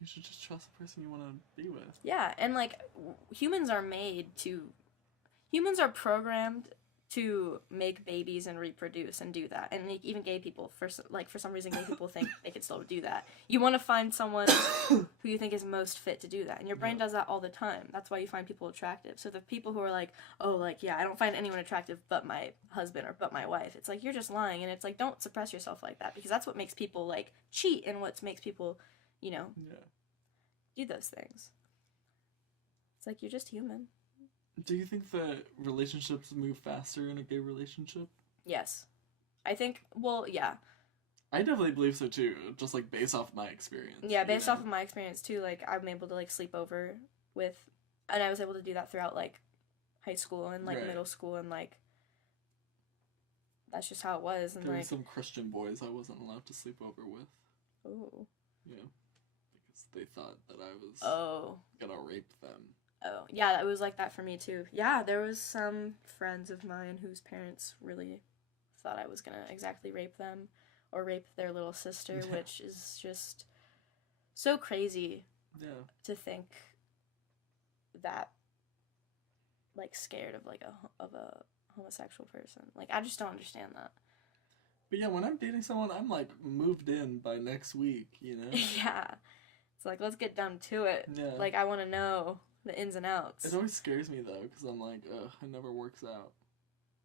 you should just trust the person you want to be with. Yeah. And, like, humans are programmed to make babies and reproduce and do that. And, like, even gay people, for some reason, gay people think they can still do that. You want to find someone who you think is most fit to do that. And your brain does that all the time. That's why you find people attractive. So the people who are like, oh, like, yeah, I don't find anyone attractive but my husband or but my wife. It's like, you're just lying. And it's like, don't suppress yourself like that, because that's what makes people, like, cheat, and what makes people, you know, do those things. It's like, you're just human. Do you think that relationships move faster in a gay relationship? Yes. I think, well, yeah. I definitely believe so, too, just, like, based off my experience. Yeah, based off of my experience, too, like, I'm able to, like, sleep over with, and I was able to do that throughout, like, high school and, like, middle school, and, like, that's just how it was. And, there were some Christian boys I wasn't allowed to sleep over with. Oh. Yeah. Because they thought that I was gonna rape them. Oh, yeah, it was like that for me, too. Yeah, there was some friends of mine whose parents really thought I was gonna exactly rape them, or rape their little sister, which is just so crazy to think that, like, scared of, like, a homosexual person. Like, I just don't understand that. But yeah, when I'm dating someone, I'm, like, moved in by next week, you know? Yeah. It's like, let's get down to it. Yeah. Like, I want to know the ins and outs. It always scares me, though, because I'm like, ugh, it never works out.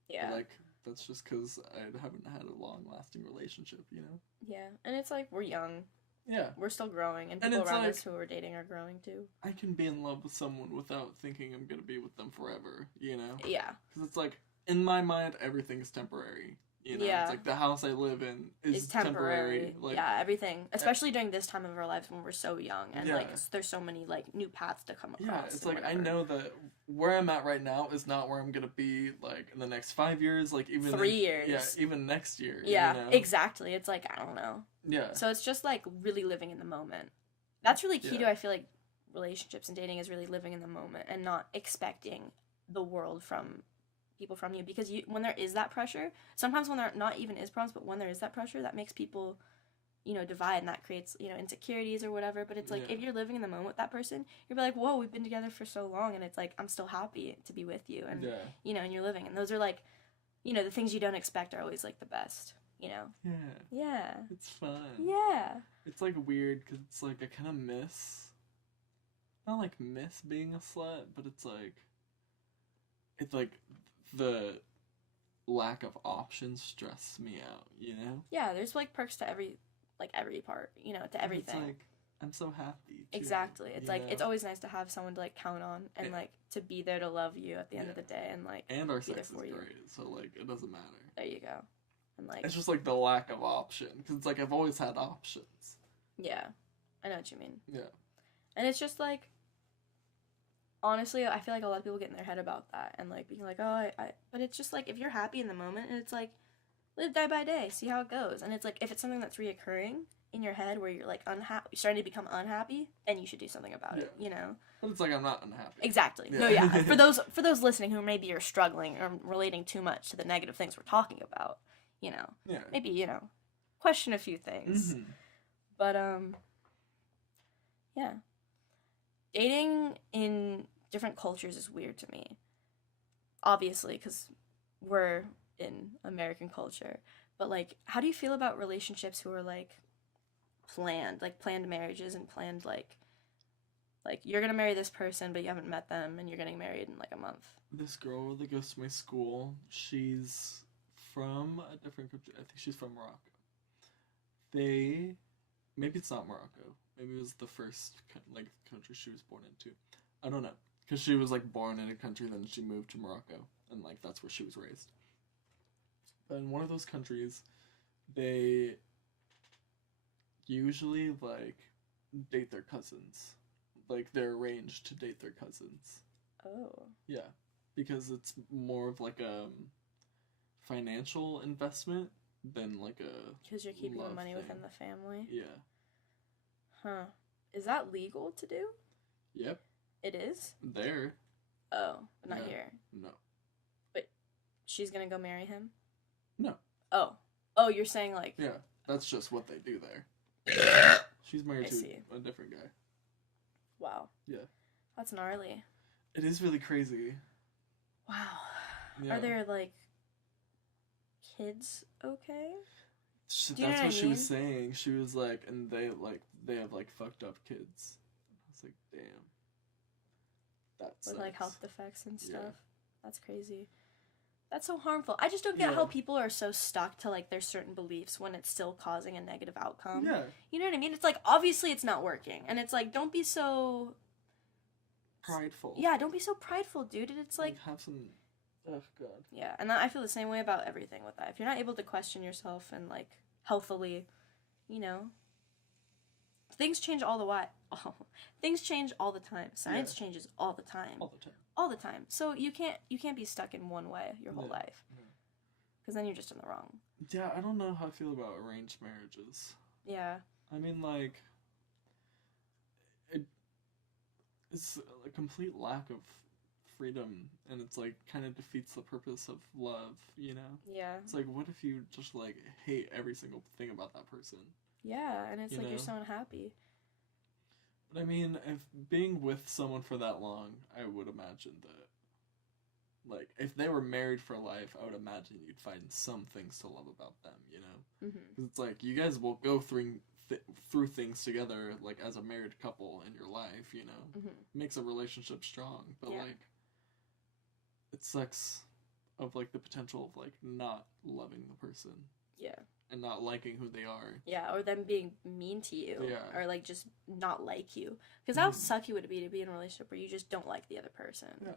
Yeah. But, like, that's just because I haven't had a long-lasting relationship, you know? Yeah, and it's like, we're young. Yeah. We're still growing, and people around us who are dating are growing, too. I can be in love with someone without thinking I'm going to be with them forever, you know? Yeah. Because it's like, in my mind, everything's temporary. You know, it's like the house I live in is temporary. Like, yeah, everything. Especially during this time of our lives when we're so young, and like there's so many like new paths to come across. Yeah, it's like whatever. I know that where I'm at right now is not where I'm gonna be like in the next 5 years, like even 3 years. Yeah, even next year. Yeah, you know? Exactly. It's like I don't know. Yeah. So it's just like really living in the moment. That's really key to I feel like relationships and dating is really living in the moment and not expecting the world from people from you, because when there is that pressure, sometimes when there not even is problems, but when there is that pressure, that makes people, you know, divide, and that creates, you know, insecurities or whatever. But it's like if you're living in the moment with that person, you're like, whoa, we've been together for so long, and it's like I'm still happy to be with you, and you know, and you're living, and those are like, you know, the things you don't expect are always like the best, you know. Yeah, it's fun. Yeah, it's like weird because it's like I kind of miss being a slut, but it's like the lack of options stress me out, you know? Yeah, there's like perks to every part, you know, to everything. It's like, I'm so happy. Too, Exactly. It's like, know? it's always nice to have someone to, like, count on and, like, to be there to love you at the end of the day and, like, and our be there sex is for you. great, so, like, it doesn't matter. There you go. And, like, It's just, like, the lack of option, because it's like, I've always had options. yeah. I know what you mean. Yeah. And it's just, like, honestly, I feel like a lot of people get in their head about that and, like, being like, oh, but it's just, like, if you're happy in the moment, and it's, like, live day by day, see how it goes. And it's, like, if it's something that's reoccurring in your head where you're, like, unhappy, starting to become unhappy, then you should do something about it, you know? But it's like, I'm not unhappy. Exactly. Yeah. No, yeah. For those listening who maybe are struggling or relating too much to the negative things we're talking about, you know, Yeah. maybe, you know, question a few things. Mm-hmm. But, yeah. Dating in different cultures is weird to me. Obviously, because we're in American culture. But, like, how do you feel about relationships who are, like, planned marriages and planned, like, you're gonna marry this person, but you haven't met them, and you're getting married in, like, a month? This girl that goes to my school, she's from a different country. I think she's from Morocco. Maybe it's not Morocco. Maybe it was the first, like, country she was born into. I don't know. Because she was, like, born in a country, then she moved to Morocco. And, like, that's where she was raised. But in one of those countries, they usually, like, date their cousins. Like, they're arranged to date their cousins. Oh. Yeah. Because it's more of, like, a financial investment than, like, a Because you're keeping the love money thing. within the family? Yeah. Huh. Is that legal to do? Yep. It is? There. Oh, but not Yeah. here. No. She's gonna go marry him? No. Oh. Oh, you're saying, like... Yeah. That's just what they do there. She's married I to see. a different guy. Wow. Yeah. That's gnarly. It is really crazy. Wow. Yeah. Are there, like, kids okay? Do you know That's what I what she was mean? saying. She was like, and they have, like, fucked up kids. I was like, damn. That With, sucks. like, health defects and stuff? Yeah. That's crazy. That's so harmful. I just don't get Yeah. how people are so stuck to, like, their certain beliefs when it's still causing a negative outcome. Yeah. You know what I mean? It's like, obviously it's not working. And it's like, don't be so... Prideful. Yeah, don't be so prideful, dude. And it's like... have some... Oh, God. Yeah, and I feel the same way about everything with that. If you're not able to question yourself and, like, healthily, you know... Things change all the while. Oh, things change all the time. Science changes all the time. All the time. All the time. So you can't be stuck in one way your whole life. Yeah. Because then you're just in the wrong. Yeah, I don't know how I feel about arranged marriages. Yeah. I mean, like, it's a complete lack of freedom, and it's, like, kind of defeats the purpose of love, you know? Yeah. It's like, what if you just, like, hate every single thing about that person? Yeah, and it's You like you're know? so unhappy. But I mean, if being with someone for that long, I would imagine that, like, if they were married for life, I would imagine you'd find some things to love about them, you know? Mm-hmm. Because it's like, you guys will go through things together, like, as a married couple in your life, you know? Mm-hmm. Makes a relationship strong, but, Yeah. like, it sucks of, like, the potential of, like, not loving the person. Yeah. And not liking who they are. Yeah, or them being mean to you. Yeah. Or, like, just not like you. Because how sucky would it be to be in a relationship where you just don't like the other person? Yeah.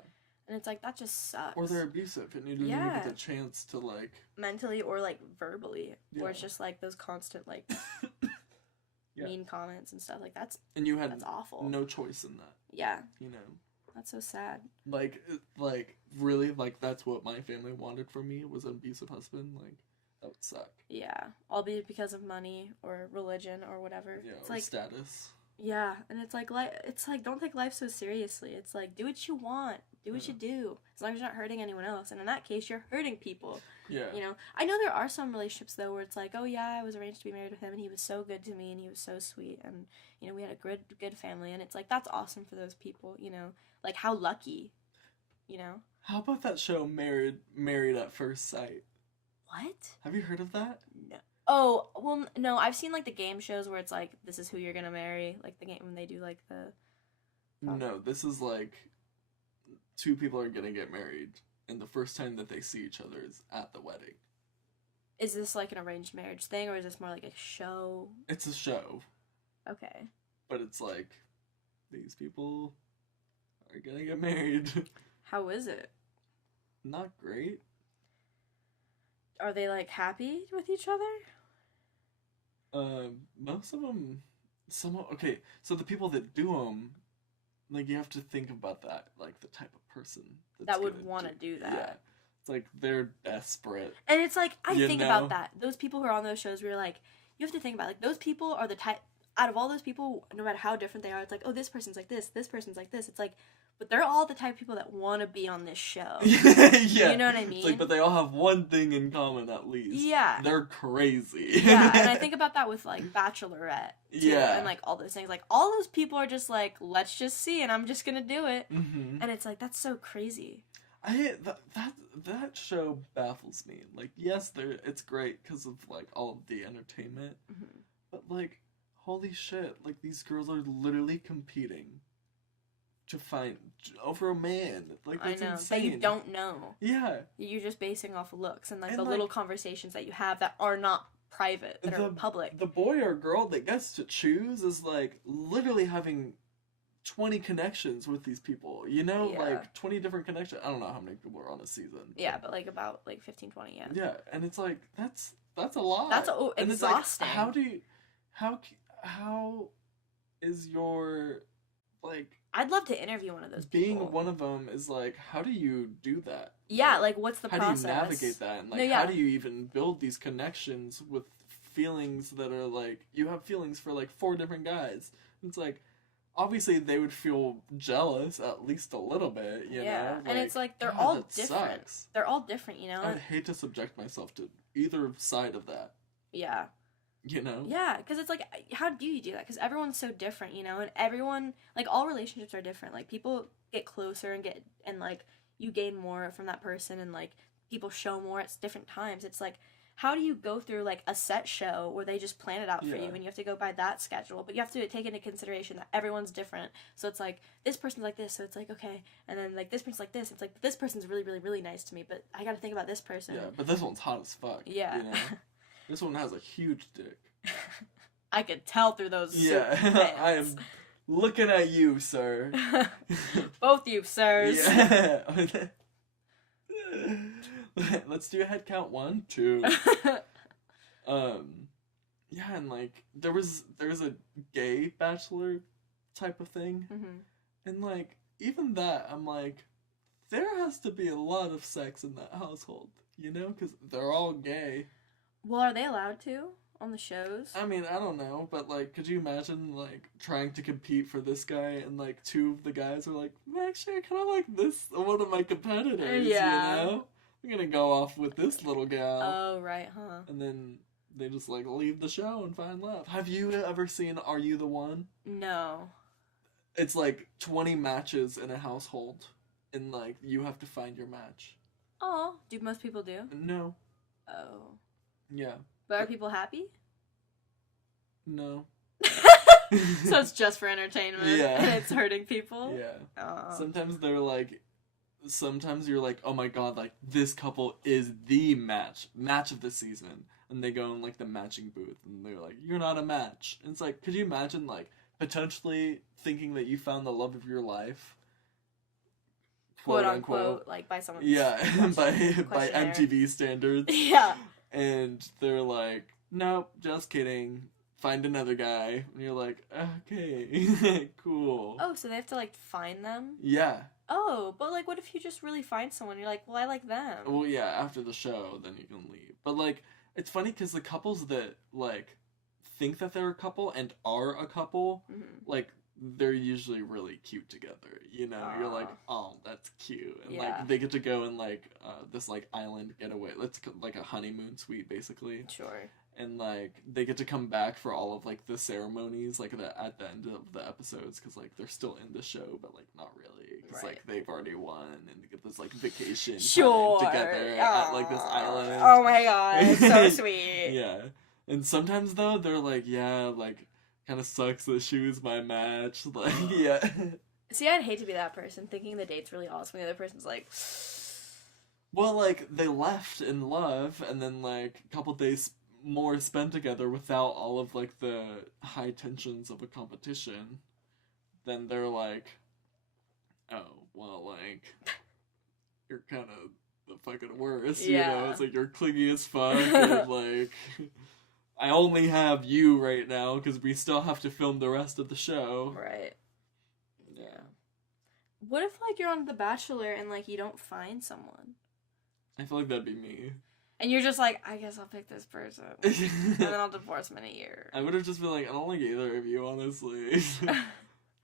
And it's like, that just sucks. Or they're abusive, and you don't even get the chance to, like... Mentally or, like, verbally. Yeah. Or it's just, like, those constant, like, Yeah. mean comments and stuff. Like, that's And awful. no choice in that, Yeah. you know? That's so sad. Like, really, like, that's what my family wanted from me, was an abusive husband, like... That would suck. Yeah. Albeit because of money or religion or whatever. Yeah, it's or like, status. yeah, and it's like don't take life so seriously. It's like, do what you want. Do what you do. As long as you're not hurting anyone else. And in that case, you're hurting people. Yeah. You know? I know there are some relationships, though, where it's like, oh, yeah, I was arranged to be married with him, and he was so good to me, and he was so sweet, and, you know, we had a good family. And it's like, that's awesome for those people, you know? Like, how lucky, you know? How about that show, Married at First Sight? What? Have you heard of that? No. Oh, well, no, I've seen, like, the game shows where it's like, this is who you're gonna marry. Like, the game when they do, like, the... No, this is like... Two people are gonna get married, and the first time that they see each other is at the wedding. Is this, like, an arranged marriage thing, or is this more like a show? It's a show. Okay. but it's like, these people are gonna get married. How is it? Not great. Are they, like, happy with each other? Most of them, okay, so the people that do them, like, you have to think about that, like, the type of person that would want to do that. Yeah. It's like, they're desperate. And it's like, I think about know? that. Those people who are on those shows where, like, you have to think about, like, those people are the type, out of all those people, no matter how different they are, it's like, oh, this person's like this person's like this. It's like, but they're all the type of people that want to be on this show. Yeah. You know what I mean? It's like, but they all have one thing in common at least. Yeah. They're crazy. Yeah, and I think about that with, like, Bachelorette, too, Yeah. and, like, all those things. Like, all those people are just like, let's just see, and I'm just gonna do it. Mm-hmm. And it's like, that's so crazy. That show baffles me. Like, yes, it's great because of, like, all of the entertainment, Mm-hmm. but, like, holy shit, like, these girls are literally competing to find over a man. Like, that's I know, insane. that you don't know. Yeah. You're just basing off looks and, like, And, the like, little conversations that you have that are not private, that are public. The boy or girl that gets to choose is, like, literally having 20 connections with these people, you know? Yeah. Like, 20 different connections. I don't know how many people are on a season. Yeah, but, like, about, like, 15, 20, yeah. Yeah, and it's like, that's a lot. That's and exhausting. It's like, how is your, like... I'd love to interview one of those being people. one of them is like, how do you do that? Yeah, like, what's the how process? How do you navigate that? And, like, No, yeah. how do you even build these connections with feelings that are, like, you have feelings for, like, 4 different guys. It's like, obviously they would feel jealous at least a little bit, you know? And it's like, they're God, all that different. Sucks. They're all different, you know? I'd hate to subject myself to either side of that. Yeah. You know? Yeah, because it's like, how do you do that? Because everyone's so different, you know? And everyone, like, all relationships are different. Like, people get closer and, like, you gain more from that person, and, like, people show more at different times. It's like, how do you go through, like, a set show where they just plan it out for you, and you have to go by that schedule? But you have to take into consideration that everyone's different. So it's like, this person's like this, so it's like, okay. And then, like, this person's like this. It's like, this person's really, really, really nice to me, but I gotta think about this person. Yeah, but this one's hot as fuck. Yeah. You know? This one has a huge dick. I could tell through those Yeah, I am looking at you, sir. Both you, sirs. Yeah. Let's do a head count. 1, 2. Yeah, and like there was a gay bachelor type of thing, and like even that, I'm like, there has to be a lot of sex in that household, you know, because they're all gay. Well, are they allowed to on the shows? I mean, I don't know, but like, could you imagine like trying to compete for this guy and like 2 of the guys are like, actually, I kind of like this one of my competitors, Yeah. you know? I'm gonna go off with this little gal. Oh, right, huh? And then they just like leave the show and find love. Have you ever seen Are You the One? No. It's like 20 matches in a household, and like you have to find your match. Oh, do most people do? No. Oh. Yeah. But are people happy? No. So it's just for entertainment. Yeah. And it's hurting people. Yeah. Oh. Sometimes you're like, oh my god, like this couple is the match of the season, and they go in like the matching booth and they're like, you're not a match. And it's like, could you imagine like potentially thinking that you found the love of your life, quote unquote, like by someone. yeah, by MTV standards. Yeah. And they're like, nope, just kidding, find another guy. And you're like, okay. Cool. Oh, so they have to like find them? Yeah. Oh, but like what if you just really find someone and you're like, well, I like them? Well, yeah, after the show, then you can leave. But, like, it's funny because the couples that, like, think that they're a couple and are a couple, like, they're usually really cute together, you know? You're like, oh, that's cute. And, like, they get to go in, like, this, like, island getaway. Like, a honeymoon suite, basically. Sure. And, like, they get to come back for all of, like, the ceremonies, like, at the end of the episodes, because, like, they're still in the show, but, like, not really. Because, like, they've already won, and they get this, like, vacation time together at, like, this island. Oh my god, so sweet. Yeah. And sometimes, though, they're like, yeah, like, kind of sucks that she was my match. Like, yeah. See, I'd hate to be that person, thinking the date's really awesome, and the other person's like... Well, like, they left in love, and then, like, a couple days more spent together without all of like the high tensions of a competition, then they're like, oh, well, like, you're kind of the fucking worst, you know? It's like you're clingy as fuck, and like, I only have you right now because we still have to film the rest of the show. Right. Yeah. What if, like, you're on The Bachelor and, like, you don't find someone? I feel like that'd be me. And you're just like, I guess I'll pick this person. And then I'll divorce him in a year. I would have just been like, I don't like either of you, honestly.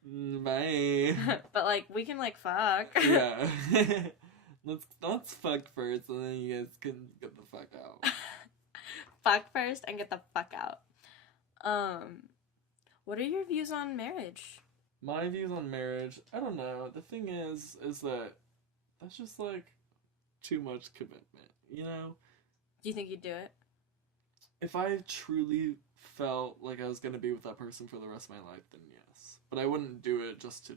Bye. But, like, we can, like, fuck. Yeah. Let's fuck first, and then you guys can get the fuck out. Fuck first and get the fuck out. What are your views on marriage? My views on marriage, I don't know. The thing is that that's just, like, too much commitment, you know? Do you think you'd do it? If I truly felt like I was gonna be with that person for the rest of my life, then yes. But I wouldn't do it just to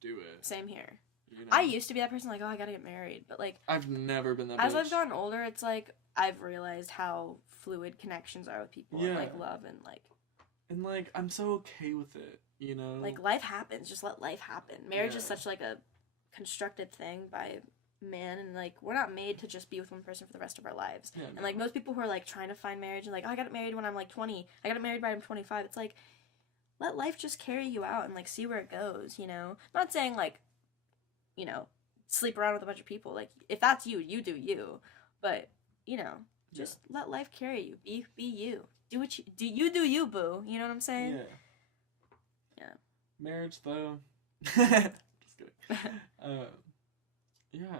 do it. Same here. You know? I used to be that person, like, oh, I gotta get married. But, like, I've never been that as bitch. I've gotten older, it's like, I've realized how fluid connections are with people. And, like, love and, like... And, like, I'm so okay with it, you know? Like, life happens. Just let life happen. Marriage is such, like, a constructed thing by man, and, like, we're not made to just be with one person for the rest of our lives. Yeah, and, like, most people who are, like, trying to find marriage and, like, oh, I got married when I'm, like, 20. I got married by I'm 25. It's like, let life just carry you out and, like, see where it goes, you know? Not saying, like, you know, sleep around with a bunch of people. Like, if that's you, you do you. But, you know, just let life carry you. Be you. Do what you do. You do you, boo. You know what I'm saying? Yeah. Marriage, though. Just kidding. Yeah.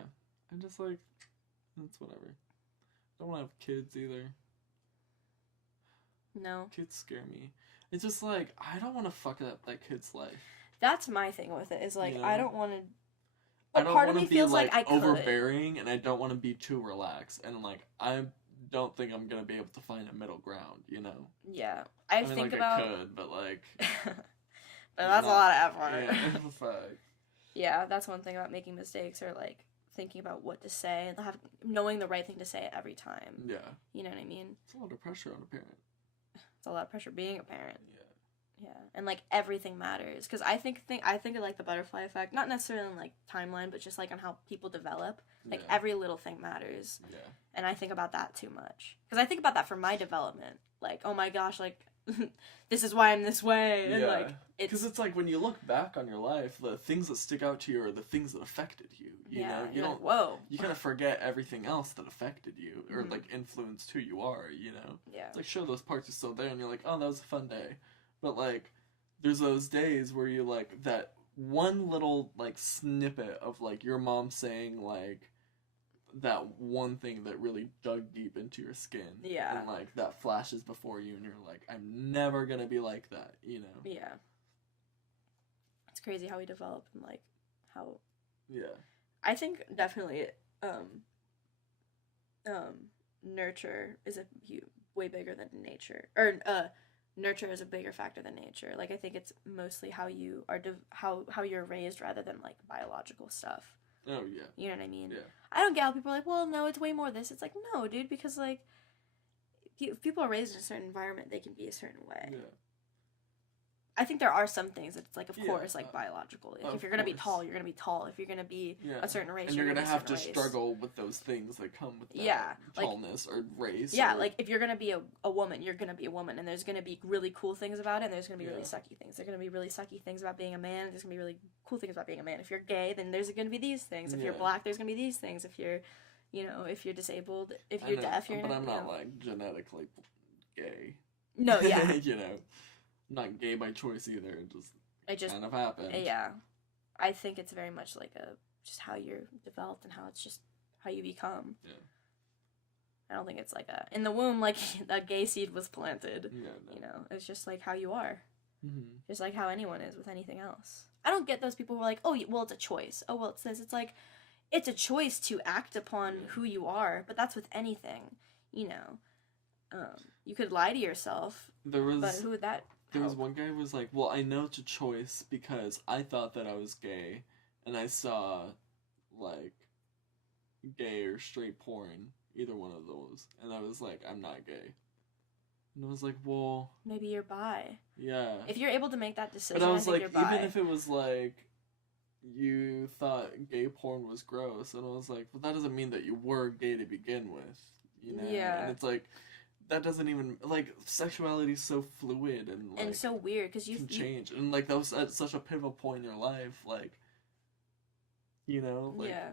I'm just like, that's whatever. Don't want to have kids either. No. Kids scare me. It's just like, I don't want to fuck up that kid's life. That's my thing with it. Is like, You know? I don't want to. I don't part of want me to be feels like I could. overbearing, and I don't want to be too relaxed, and like I don't think I'm gonna be able to find a middle ground, you know? Yeah, I mean, think like, about. I could, but like. But that's a lot of effort. Yeah, fuck. Yeah, that's one thing about making mistakes, or like thinking about what to say and knowing the right thing to say every time. Yeah. You know what I mean? It's a lot of pressure on a parent. It's a lot of pressure being a parent. Yeah. Yeah, and like everything matters, because I think of like the butterfly effect, not necessarily in like timeline, but just like on how people develop. Like every little thing matters. Yeah. And I think about that too much, because I think about that for my development. Like, oh my gosh, like this is why I'm this way, and like because it's like when you look back on your life, the things that stick out to you are the things that affected you. You know, you don't. Like, whoa. You kind of forget everything else that affected you or like influenced who you are. You know. Yeah. It's like, sure, those parts are still there, and you're like, oh, that was a fun day. But, like, there's those days where you, like, that one little, like, snippet of, like, your mom saying, like, that one thing that really dug deep into your skin. Yeah. And, like, that flashes before you, and you're like, I'm never gonna be like that, you know? Yeah. It's crazy how we develop and, like, how... Yeah. I think definitely, nurture is way bigger than nature. Or, nurture is a bigger factor than nature. Like, I think it's mostly how you are how you're raised rather than like biological stuff. Oh yeah. You know what I mean? Yeah. I don't get how people are like, well, no, it's way more this. It's like, no, dude, because like if people are raised in a certain environment, they can be a certain way. Yeah. I think there are some things that it's like, of Yeah, course, like biological. Like, of if you're gonna be course. tall, you're gonna be tall. If you're gonna be a certain race, and you're gonna be a have to certain race. struggle with those things that come with that like, tallness or race. Yeah, or... like if you're gonna be a woman, you're gonna be a woman, and there's gonna be really cool things about it, and there's gonna be really sucky things. There's gonna be really sucky things about being a man, and there's gonna be really cool things about being a man. If you're gay, then there's gonna be these things. If you're black, there's gonna be these things. If you're, you know, if you're disabled, if you're deaf, you're. But I'm not like genetically gay. No, yeah. You know, I'm not gay by choice either. It just kind of happened. Yeah, I think it's very much like just how you're developed and how it's just how you become. Yeah. I don't think it's like in the womb, like a gay seed was planted. Yeah, no. You know, it's just like how you are. Mm-hmm. Just like how anyone is with anything else. I don't get those people who are like, oh, well, it's a choice. Oh, well, it's this. It's like, it's a choice to act upon who you are, but that's with anything, you know. You could lie to yourself, but who would that There was help? one guy who was like, well, I know it's a choice because I thought that I was gay, and I saw, like, gay or straight porn, either one of those, and I was like, I'm not gay. And I was like, well, maybe you're bi. yeah. If you're able to make that decision, But I was think like, you're bi. even if it was like, you thought gay porn was gross, and I was like, well, that doesn't mean that you were gay to begin with, you know? Yeah. And it's like, that doesn't even, like, sexuality is so fluid and, like, and so weird, because can change. And, like, that was at such a pivotal point in your life, like, you know? Like, yeah.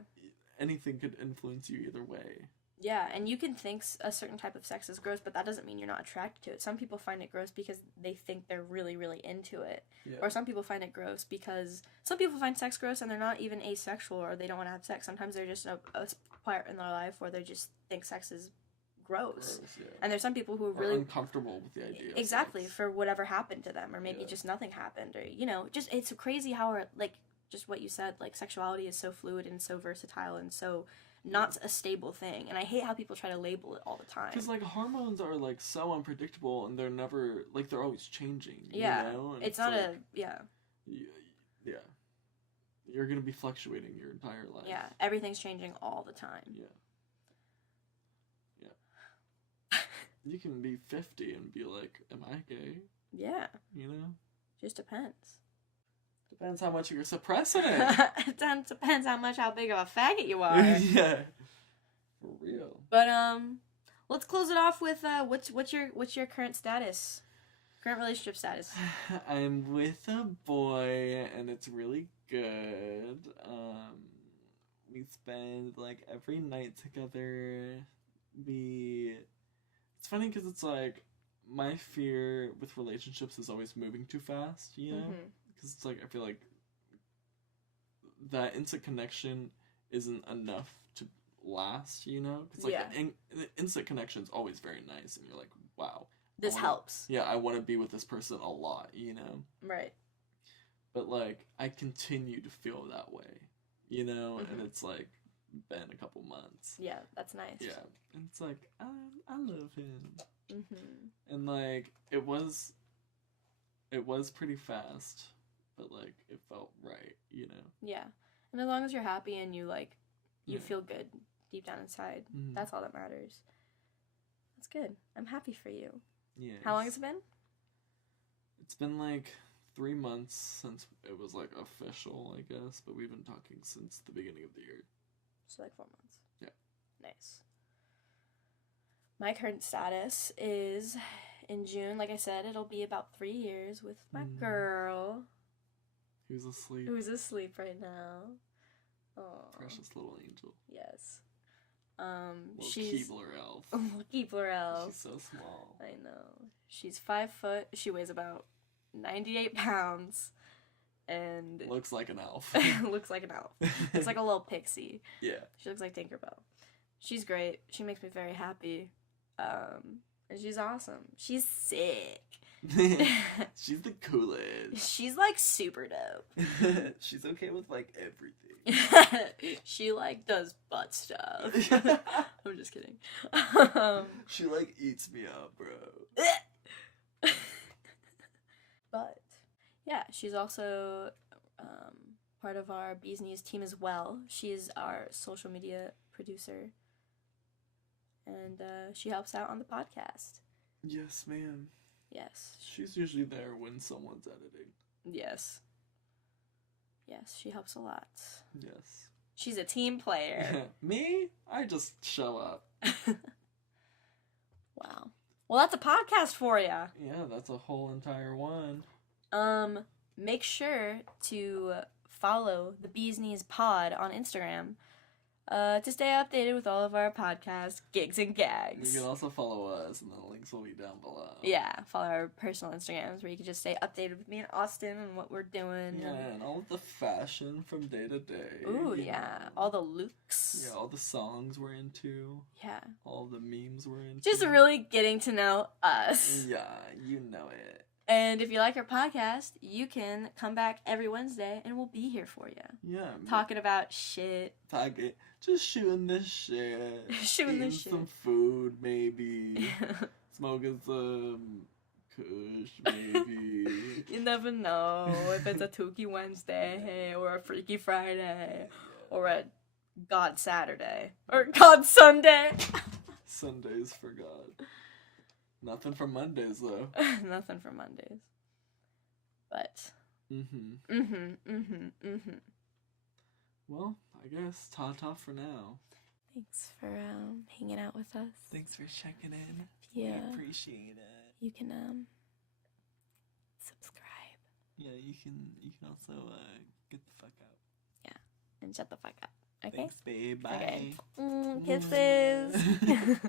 anything could influence you either way. Yeah, and you can think a certain type of sex is gross, but that doesn't mean you're not attracted to it. Some people find it gross because they think they're really, really into it. Yeah. Or some people find it gross because some people find sex gross and they're not even asexual or they don't want to have sex. Sometimes they're just a part in their life where they just think sex is gross. Yeah. And there's some people who are Or really uncomfortable with the idea. exactly Of sex. for whatever happened to them, or maybe Yeah. just nothing happened, or you know, just it's crazy how our, like, just what you said, like, sexuality is so fluid and so versatile and so not a stable thing. And I hate how people try to label it all the time. Because, like, hormones are, like, so unpredictable, and they're never, like, they're always changing, Yeah, you know? And it's not like, yeah. Yeah. You're gonna be fluctuating your entire life. Yeah, everything's changing all the time. Yeah. You can be 50 and be like, am I gay? Yeah, You know? just depends. Depends how much you're suppressing it. It depends how big of a faggot you are. Yeah. For real. But let's close it off with what's your current status? Current relationship status. I'm with a boy, and it's really good. We spend, like, every night together. It's funny because it's like, my fear with relationships is always moving too fast, you know? Mm-hmm. Because it's like, I feel like that instant connection isn't enough to last, you know? Because, like, Yeah. the instant connection is always very nice, and you're like, wow. This helps. Yeah, I want to be with this person a lot, you know? Right. But, like, I continue to feel that way, you know? Mhm. And it's, like, been a couple months. Yeah, that's nice. Yeah. And it's like, I love him. Mm-hmm. And, like, it was pretty fast, but, like, it felt right, you know? Yeah. And as long as you're happy and you Yeah. feel good deep down inside, Mhm. that's all that matters. That's good. I'm happy for you. Yeah. How long has it been? It's been, like, 3 months since it was, like, official, I guess, but we've been talking since the beginning of the year. So like 4 months. Yeah. Nice. My current status is in June, like I said, it'll be about 3 years with my girl, He was asleep. who's asleep right now. Oh, Precious little angel. yes. Little She's Keebler elf. Keebler elf. She's so small. I know. She's 5 foot. She weighs about 98 pounds, and Looks like an elf. looks like an elf. It's like a little pixie. Yeah. She looks like Tinkerbell. She's great. She makes me very happy. And she's awesome. She's sick. She's the coolest. She's like super dope. She's okay with, like, everything. She like does butt stuff. I'm just kidding. She, like, eats me up, bro. But yeah, she's also part of our Bees Knees team as well. She is our social media producer, and she helps out on the podcast. Yes, ma'am. Yes. She's usually there when someone's editing. Yes. Yes, she helps a lot. Yes. She's a team player. Me? I just show up. Wow. Well, that's a podcast for ya. Yeah, that's a whole entire one. Make sure to follow the Bees Knees Pod on Instagram to stay updated with all of our podcast gigs and You gags. can also follow us, and the links will be down below. Yeah, follow our personal Instagrams where you can just stay updated with me and Austin and what we're doing. Yeah, and all of the fashion from day to day. Ooh, you yeah. know. All the looks. Yeah, all the songs we're into. Yeah. All the memes we're into. Just really getting to know us. Yeah, you know it. And if you like our podcast, you can come back every Wednesday and we'll be here for you. Yeah. Talking about shit. Talking. Just shooting this shit. Shooting this Eating some shit. food, maybe. Smoking some kush, maybe. You never know if it's a Tukey Wednesday or a Freaky Friday or a God Saturday or God Sunday. Sundays for God. Nothing for Mondays, though. Nothing for Mondays. But. Well, I guess ta-ta for now. Thanks for hanging out with us. Thanks for checking in. Yeah. We appreciate it. You can subscribe. Yeah, you can also get the fuck out. Yeah, and shut the fuck up. Okay. Thanks, babe. Bye. Okay. Kisses.